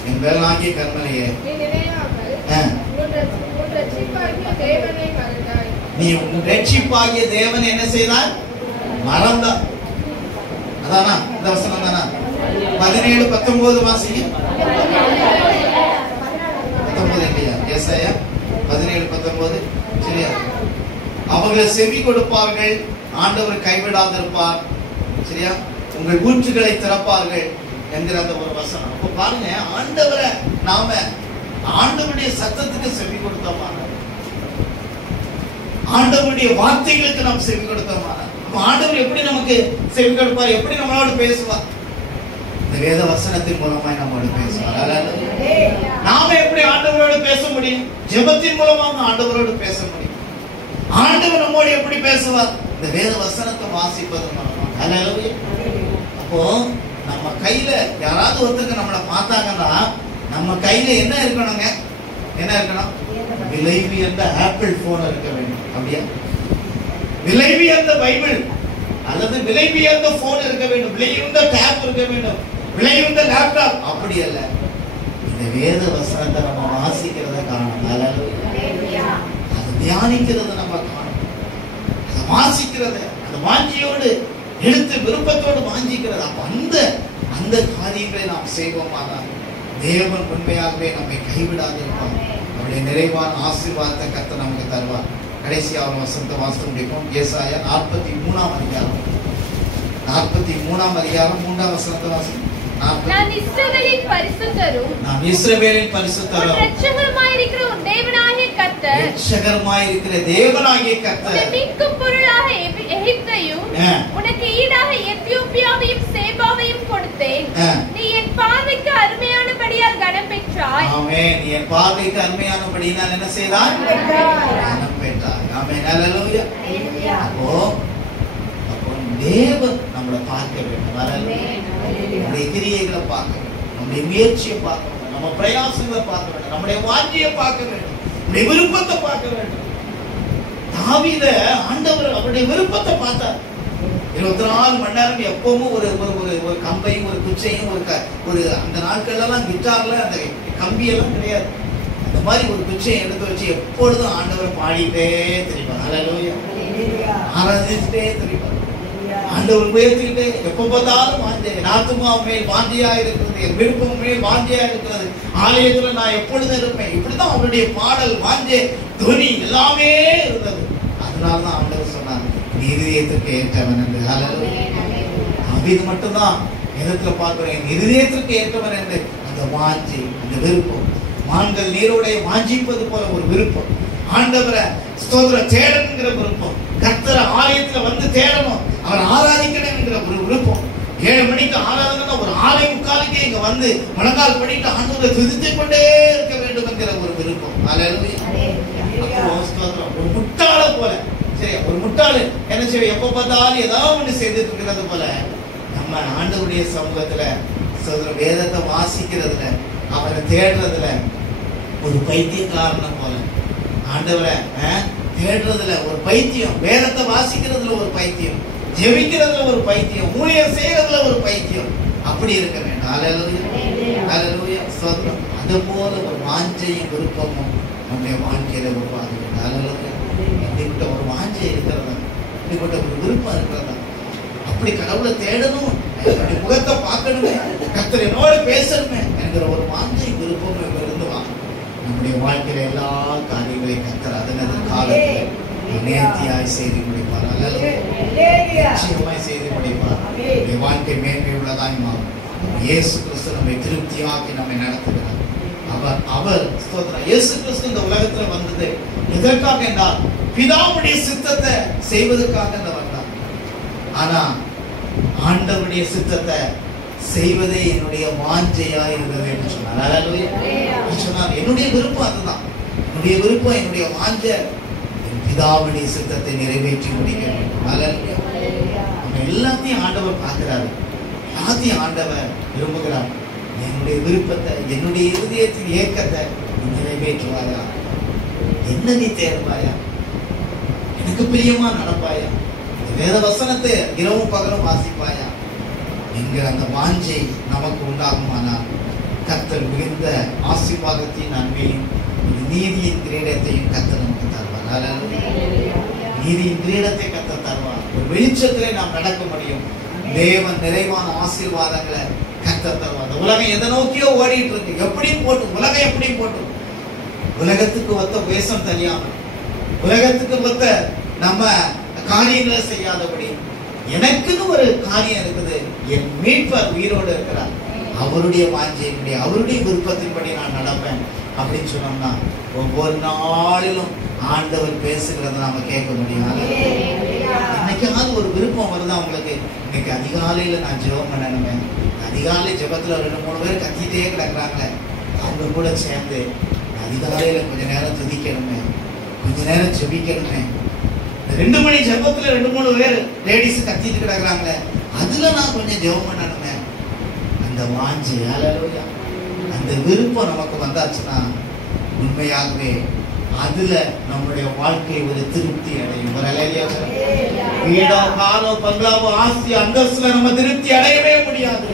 என் வேளாகிய கண்மலையே, நீ உன் ரட்சிப்பாகிய தேவனை என்ன செய்தார்? மறந்தார். அதானா இந்த வசனம் தானா? 17:19 வாசிங்க. 19 இல்லையா? ஏசாயா 17:19 சரியா? அவர்களை செவி கொடுப்பார்கள், ஆண்டவர் கைவிடாதிருப்பார். சரியா? உங்கள் ஊற்றுகளை திறப்பார்கள் என்கிற அந்த ஒரு வசனம். அப்ப பாருங்க, ஆண்டவரை நாம ஆண்டவருடைய சத்தத்துக்கு செவி கொடுத்தோமான, ஆண்டவருடைய வார்த்தைகளுக்கு நாம் செவி கொடுத்தோமான, ஆண்டவர் எப்படி நமக்கு செவி கொடுப்பார்? எப்படி நம்மளோடு பேசுவார்? இந்த வேத வசனத்தின் மூலமாய் நம்மோடு பேசுவார். நாம எப்படி ஆண்டவரோடு பேச முடியும்? ஜெபத்தின் மூலமாக ஆண்டவரோடு பேச முடியும். ஆண்டவர் நம்மோடு எப்படி பேசுவார்? இந்த வேத வசனத்தை வாசிப்பதன் மூலமாக. அப்போ நம்ம கையில யாராவது ஒருத்தங்க நம்மளை பார்த்தாங்கன்னா நம்ம கையில என்ன இருக்கணுங்க? என்ன இருக்கணும்? விலை உயர்ந்த ஆப்பிள் போன் இருக்க வேண்டும். அப்படியா? விலை உயர்ந்த பைபிள் அல்லது விலை உயர்ந்த போன் இருக்க வேண்டும், விலை உயர்ந்த டேப் இருக்க வேண்டும், விலை உயர்ந்த லேப்டாப். அப்படி அல்ல, இந்த வேத வசனத்தை நம்ம வாசிக்கிறத காணணும். அதை தியானிக்கிறத நம்ம காணணும். அதை வாசிக்கிறத அந்த வாஞ்சியோடு எடுத்து விருப்பத்தோடு வாஞ்சிக்கிறது. அப்ப அந்த காரியங்களை நாம் செய்வோமானால் தேவன் உண்மையாகவே நம்மை கைவிடாது இருப்பார். அவருடைய நிறைவான ஆசீர்வாதத்தை கர்த்தர் நமக்கு தருவார். கடைசியா ஒரு வசனத்தை வாசித்து முடிப்போம். ஏசாயா 43ஆம் அதிகாரம் 3ஆம் வசனத்தை வாசிப்போம். நான் இஸ்ரவேலின் பரிசுத்தரும் இரட்சகருமாயிருக்கிற உன் தேவனாகிய கர்த்தர் கர்த்தர், இரட்சகருமாய் இருக்கிற தேவனாகிய கர்த்தர், உன்னை மீட்கும் பொருளாக எகிப்தையும் உனக்கு ஈடாக எத்தியோப்பியாவையும் சேபாவையும் கொடுத்தேன். நீ என் பார்வைக்கு அருமையானபடியால் கனம் பெற்றாய். ஆமென். நீ என் பார்வைக்கு அருமையானபடியால் என்ன செய்தாய்? கனம் பெற்றாய். ஆமென். ஹல்லேலூயா. அப்போ தேவன் நம்மளை பார்க்க வேண்டும். நம்முடைய கிரியைகளை பார்க்க வேண்டும், நம்முடைய முயற்சியை பார்க்க வேண்டும், நம்ம பிரயாசங்களை பார்க்க வேண்டும், நம்முடைய வாஞ்சியை பார்க்க வேண்டும், நம்முடைய விருப்பத்தை பார்க்க வேண்டும். தாவீத ஆண்டவர் அவருடைய விருப்பத்தை பார்த்தார். 24 மணி நேரம் எப்பவும் ஒரு கம்பையும் ஒரு குச்சையும் ஒரு அந்த நாட்கள்லாம் கிட்டார்ல அந்த கம்பியெல்லாம் கிடையாது. அந்த மாதிரி ஒரு குச்சையை எடுத்து வச்சு எப்பொழுதும் ஆண்டவரை பாடிட்டே தெரியும், ஹல்லேலூயா, ஆராதிச்சுட்டே தெரியும், ஆண்டவர் உயர்த்திக்கிட்டே எப்ப பார்த்தாலும் வாஞ்சை. என் ஆத்துமா மேல் வாஞ்சியா இருக்கிறது, என் விருப்பம் மேல் வாஞ்சியா இருக்கிறது, ஆலயத்துல நான் எப்பொழுதும் இருப்பேன். இப்படிதான் அவருடைய பாடல், வாஞ்சை, துணி எல்லாமே இருந்தது. அதனாலதான் ஆண்டவர் சொன்னார், நீ இருதயத்திற்கு ஏற்றவன் என்று. இது மட்டும்தான் எதத்துல பார்க்கிறேன், இருதயத்திற்கு ஏற்றவன் என்று. அந்த வாஞ்சி, அந்த விருப்பம், மான்கள் நீரோடை வாஞ்சிப்பது போல ஒரு விருப்பம், ஆண்டவரை ஸ்தோத்திர தேடணுங்கிற விருப்பம், கர்த்தரை ஆலயத்துல வந்து தேடணும், அவர் ஆராதிக்கணுங்கிற ஒரு விருப்பம். 7 மணிக்கு ஆராதனை, ஒரு 6:45 இங்க வந்து முழங்கால் பண்ணிட்டு ஆண்டவரை துதித்துக் கொண்டே இருக்க வேண்டும் என்கிற ஒரு விருப்பம். ஒரு முட்டாள போல, சரி, ஒரு முட்டாளு என்ன செய்ய எப்ப பார்த்தாலும் ஏதாவது ஒண்ணு செய்துட்டு இருக்கிறது போல நம்ம ஆண்டவருடைய சமூகத்துல வேதத்தை வாசிக்கிறதுல, அவரை தேடுறதுல ஒரு பைத்தியக்காரன் போல, ஆண்டவரை தேடுறதுல ஒரு பைத்தியம், வேதத்தை வாசிக்கிறதுல ஒரு பைத்தியம், ஜெபிக்கிறதுல ஒரு பைத்தியம், ஊழியம் செய்யறதுல ஒரு பைத்தியம், அப்படி இருக்க வேண்டும். ஹல்லேலூயா, ஹல்லேலூயா, ஸ்தோத்திரம். அது போல ஒரு வாஞ்சையும் விருப்பமும் நம்முடைய வாழ்க்கையில உருவாக வேண்டும். ஹல்லேலூயா. இப்படிப்பட்ட ஒரு வாஞ்சை இருக்கிறதா, இப்படிப்பட்ட ஒரு விருப்பம் இருக்கிறதா, அப்படி கடவுளை தேடணும், அப்படி முகத்தை பார்க்கணுமே, கர்த்தர் என்னோட பேசணுமே என்கிற ஒரு வாஞ்சை விருப்பம் இருந்து வாங்க. நம்முடைய வாழ்க்கையில எல்லா காரியங்களையும் கர்த்தர் அதனது காலத்தில் நேர்த்தியாய் செய்து முடிப்பார். நிச்சயமாய் செய்து முடிப்பார். வாழ்க்கை மேன்மை உள்ளதாய் மாறும். இயேசு கிறிஸ்து நம்மை திருப்தியாக்கி நம்மை நடத்துகிறார். அவர் ஸ்தோத்திரம். இயேசு கிறிஸ்து இந்த உலகத்துல வந்தது எதற்காக என்றால் பிதாவுடைய சித்தத்தை செய்வதற்காக வந்தார். ஆனா ஆண்டவருடைய சித்தத்தை செய்வதே என்னுடைய வாஞ்சையா இருந்தது என்று சொன்னார். என்னுடைய விருப்பம் அதுதான், என்னுடைய விருப்பம், என்னுடைய வாஞ்சை என் பிதாவுடைய சித்தத்தை நிறைவேற்றி முடிக்க வேண்டும். எல்லாத்தையும் ஆண்டவர் பார்க்கிறாரு, எல்லாத்தையும் ஆண்டவர் விரும்புகிறார். என்னுடைய விருப்பத்தை, என்னுடைய இருதயத்தின் ஏக்கத்தை நிறைவேற்றுவாயா, என்ன நீ தேர்வாயா, எனக்கு பிரியமா நடப்பாயா, வேத வசனத்தை இரவும் பகலும் வாசிப்பாயா என்கிற அந்த வாஞ்சை நமக்கு உண்டாகுமானால் கர்த்தர் மிகுந்த ஆசீர்வாதத்தின் நன்மையும் நீதியின் கிரீடத்தையும் கர்த்தர் நமக்கு தருவார். நீதியின் கிரீடத்தை கர்த்தர் தருவார். ஒரு வெளிச்சத்திலே நாம் நடக்க முடியும். தேவன் நிறைவான ஆசீர்வாதங்களை கர்த்தர் தருவார். உலகம் எதை நோக்கியோ ஓடிட்டு இருக்கு, எப்படியும் போட்டு, உலகம் எப்படியும் போட்டு, உலகத்துக்கு ஒத்த வேஷம் தெரியாமல், உலகத்துக்கு ஒத்த நம்ம காரியங்களை செய்யாதபடி எனக்குன்னு ஒரு காரியம் இருக்குது. என் மீட்பர் உயிரோடு இருக்கிறார், அவருடைய வாஞ்சையின்படி, அவருடைய விருப்பத்தின்படி நான் நடப்பேன் அப்படின்னு சொன்னோம்னா ஒவ்வொரு நாளிலும் ஆண்டவர் பேசுகிறத நாம கேட்க முடியும். இன்னைக்காவது ஒரு விருப்பம் வருதா உங்களுக்கு? இன்னைக்கு அதிகாலையில நான் ஜெபம் பண்ணணுமே, அதிகாலை ஜெபத்துல 2-3 பேர் கத்திட்டே கிடக்குறாங்களே, அவங்க கூட சேர்ந்து அதிகாலையில கொஞ்ச நேரம் துதிக்கணுமே, கொஞ்ச நேரம் ஜெபிக்கணுமே. 2 மணி ஜெபத்துல 2-3 பேர் லேடிஸ் கத்திட்டு கிடக்குறாங்களே, அதுல நான் கொஞ்சம் ஜெபம் பண்ணணுமே. அந்த வாஞ்சி, ஹல்லேலூயா, அந்த விருப்பம் நமக்கு வந்தாச்சுன்னா உண்மையாகவே அதுல நம்முடைய வாழ்க்கை ஒரு திருப்தி அடையும். ஒரு ஹல்லேலூயா. வீடோ காரோ பங்களாவோ ஆஸ்தி அந்தஸ்துல நம்ம திருப்தி அடையவே முடியாது.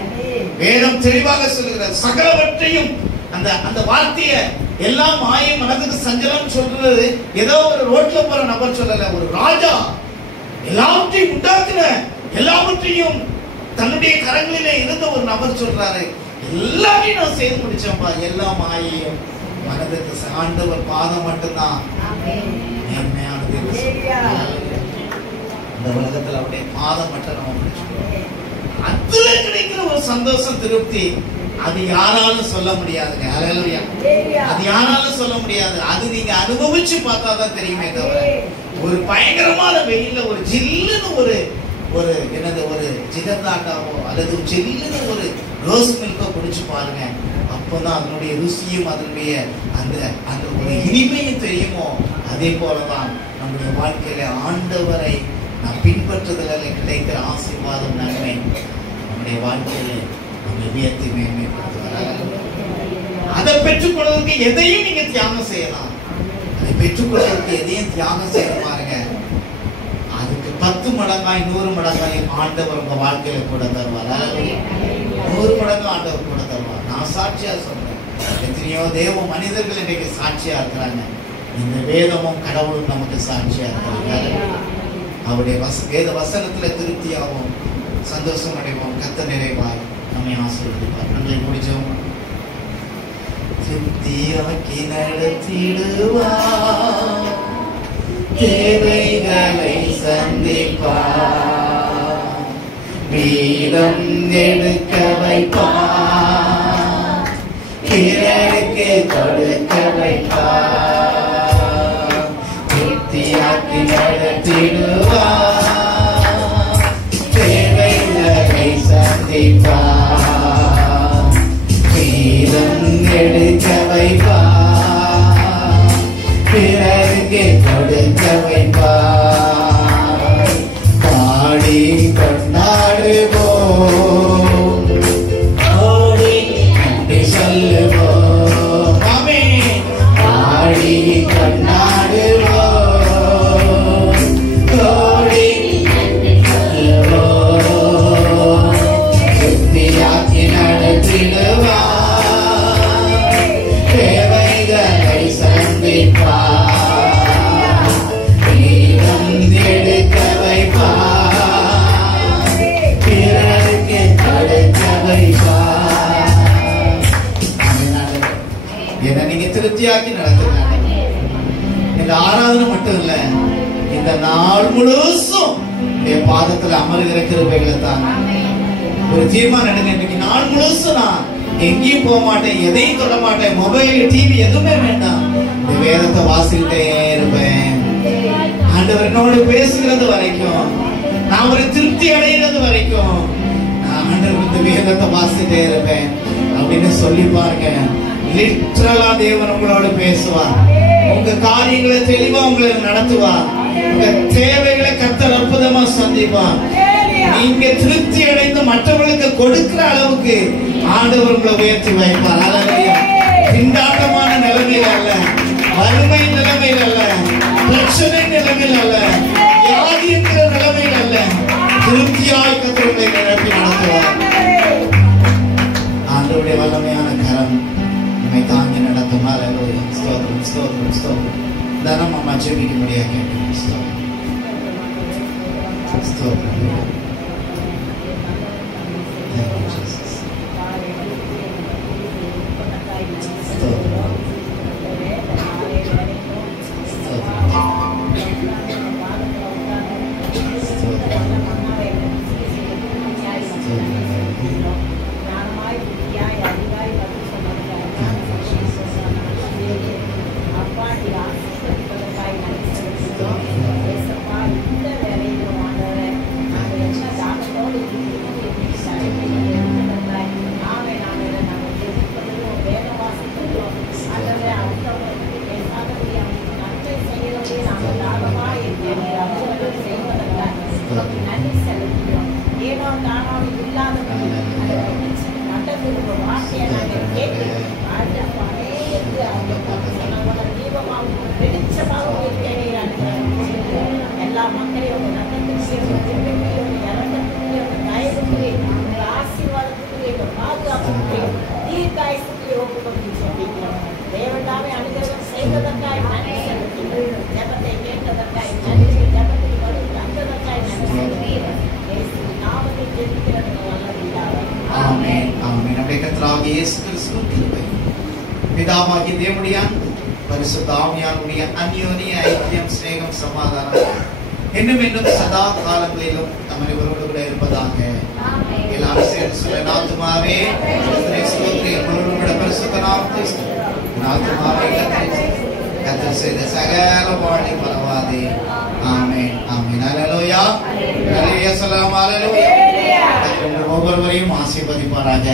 வேதம் தெளிவாக சொல்லுகிறது, சகலவற்றையும் அந்த வார்த்தைய எல்லாம் மாயம் மனதுக்கு சஞ்சலம் சொல்றது ஏதோ ஒரு ரோட்ல போற நபர் சொல்லல. ஒரு ராஜா எல்லாவற்றையும் உண்டாக்குன, எல்லாவற்றையும் தன்னுடைய கரங்களிலே இருந்த ஒரு நபர் சொல்றாரு, எல்லாரையும் நான் செய்து முடிச்சேன்பா, எல்லாம் மாயையும் மனதுக்கு ஆண்டவர் பாதம் மட்டும்தான் நேர்மையானது. இந்த உலகத்துல அவருடைய பாதம் மட்டும் நம்ம முடிச்சுக்கணும். அதுல கிடைக்கிற ஒரு சந்தோஷம், திருப்தி, அது யாராலும் சொல்ல முடியாதுங்க. ஹல்லேலூயா. அது யாராலும் சொல்ல முடியாது. அது நீங்க அனுபவிச்சு பார்த்தா தான் தெரியுமே தவிர, ஒரு பயங்கரமான வெயில்ல ஒரு ஜில்லுன்னு ஒரு என்னது ஒரு ஜிகர்தாண்டாவோ அல்லது ஜில்லுன்னு ஒரு ரோஸ் மில்கோ குடிச்சு பாருங்க. அப்பதான் அதனுடைய ருசியும் அதனுடைய அந்த ஒரு இனிமையும் தெரியுமோ. அதே போலதான் நம்முடைய வாழ்க்கையில ஆண்டவரை நாம் பின்பற்றுதலில் கிடைக்கிற ஆசீர்வாதம் நன்மை நம்முடைய வாழ்க்கையில நம்ம இதயத்தை மேன்மைப்படுத்துவார். அதை பெற்றுக்கொள்வதற்கு எதையும் நீங்க தியாகம் செய்யலாம். அதை பெற்றுக்கொள்வதற்கு எதையும் தியாகம் செய்ய பாருங்க. அதுக்கு 10 மடங்காய் 100 மடங்காய் ஆண்டவர் உங்க வாழ்க்கையில கூட தருவார். 100 மடங்கு ஆண்டவர் கூட தருவார். நான் சாட்சியா சொல்றேன். எத்தனையோ தேவ மனிதர்கள் இன்றைக்கு சாட்சியா இருக்கிறாங்க. இந்த வேதமும் கடவுளும் நமக்கு சாட்சியா இருக்கிறாங்க. அவருடைய வேத வசனத்துல திருப்தியாகவும் சந்தோஷம் அடைவோம். கர்த்தர் நிறைவாய் நம்மை ஆசீர்வதிப்பார். நம்மளை முடிச்சோம். திருப்தியாக்கி நடத்திடுவார், தேவைகளை சந்திப்பார், மீதம் எடுக்க வைப்பார், பிறருக்கு கொடுக்க வைப்பார். திருப்தியாக்கி நடத்திடுவார், தேவைகளை சந்திப்பார், மீதம் எடுக்க வைப்பார், பிறருக்கு கொடுக்க வைப்பார். பாடி கொண்டாடுவோம், ஓடி நன்றி சொல்லுவோம். பாடி கொண்டாடுவோம், ஓடி நன்றி சொல்லுவோம். திருப்தியாக்கி நடத்திடுவார், தேவைகளை சந்திப்பார், மீதம் எடுக்க வைப்பார், பிறருக்கு கொடுக்க வைப்பார். என்னை நீங்க திருப்தியாக்கி நடத்துங்க. இந்த ஆராதனை மட்டும் இல்ல, இந்த நாள் முழுசும் என் பாதத்துல அமர்கிற கிருபைகளை தான். ஒரு தீர்மானம் எடுங்க. இன்னைக்கு நாள் முழுசும் நான் எங்கேயும் போக மாட்டேன், எதையும் தொட மாட்டேன், மொபைல் டிவி எதுவுமே வேண்டாம். இந்த வேதத்தை வாசிக்கிட்டே இருப்பேன். ஆண்டவர் என்னோட பேசுகிறது வரைக்கும், நான் ஒரு திருப்தி அடைகிறது வரைக்கும் நான் ஆண்டவர் இந்த வேதத்தை வாசிக்கிட்டே இருப்பேன் அப்படின்னு சொல்லி பாருங்க. லிட்டரலா தேவன் உங்களோட பேசுவார். உங்க காரியங்களை தெளிவா உங்களை நடத்துவார். உங்க தேவைகளை கர்த்தர் அற்புதமா சந்திப்பார். நீங்க திருப்தி அடைந்து மற்றவர்களுக்கு கொடுக்கிற அளவுக்கு ஆண்டவர் உங்களை உயர்த்தி வைப்பார். ஹல்லேலூயா. திண்டாட்டமான நிலைமையில் அல்ல, வறுமை நிலைமையில் அல்ல, பிரச்சனை நிலைமையில் அல்ல, வியாதி என்கிற நிலைமையில் அல்ல, திருப்தியாய் கர்த்தர் உங்களை நிரப்பி நடத்துவார். ஆண்டவருடைய வல்லமையான கரம் நம்மை தாங்கி நடத்தும். ஹல்லேலூயா. ஸ்தோத்திரம், ஸ்தோத்திரம், ஸ்தோத்திரம். தனம் அம்மா ஜெபிக்க முடியாது கேட்கிறேன். ஸ்தோத்திரம், ஸ்தோத்திரம். Thank you, Jesus. Stotram. பிதாவாகிய தேவனுடைய அன்பு, பரிசுத்த ஆவியானவருடைய அந்யோன்ய ஐக்கியம், சிநேகம், சமாதானம் இன்னும் இன்னும் சதா காலங்களிலும் நம்ம இவரோடு கூட இருப்பதாக. எல்லாரும் சேர்ந்து சொல்ல, ஆத்துமாவே கர்த்தரை ஸ்தோத்திரி, உங்களுடைய பரிசுத்த நாமத்தை ஸ்தோத்திரி. ஆத்துமாவே கர்த்தர் செய்த சகல வாழ்வை மறவாதே. ஆமென் ஆமென். ஹல்லேலூயா ஹல்லேலூயா. ஸலாம் ஹல்லேலூயா. ஒவ்வொருவரையும் ஆசீர்வதிப்பாராக.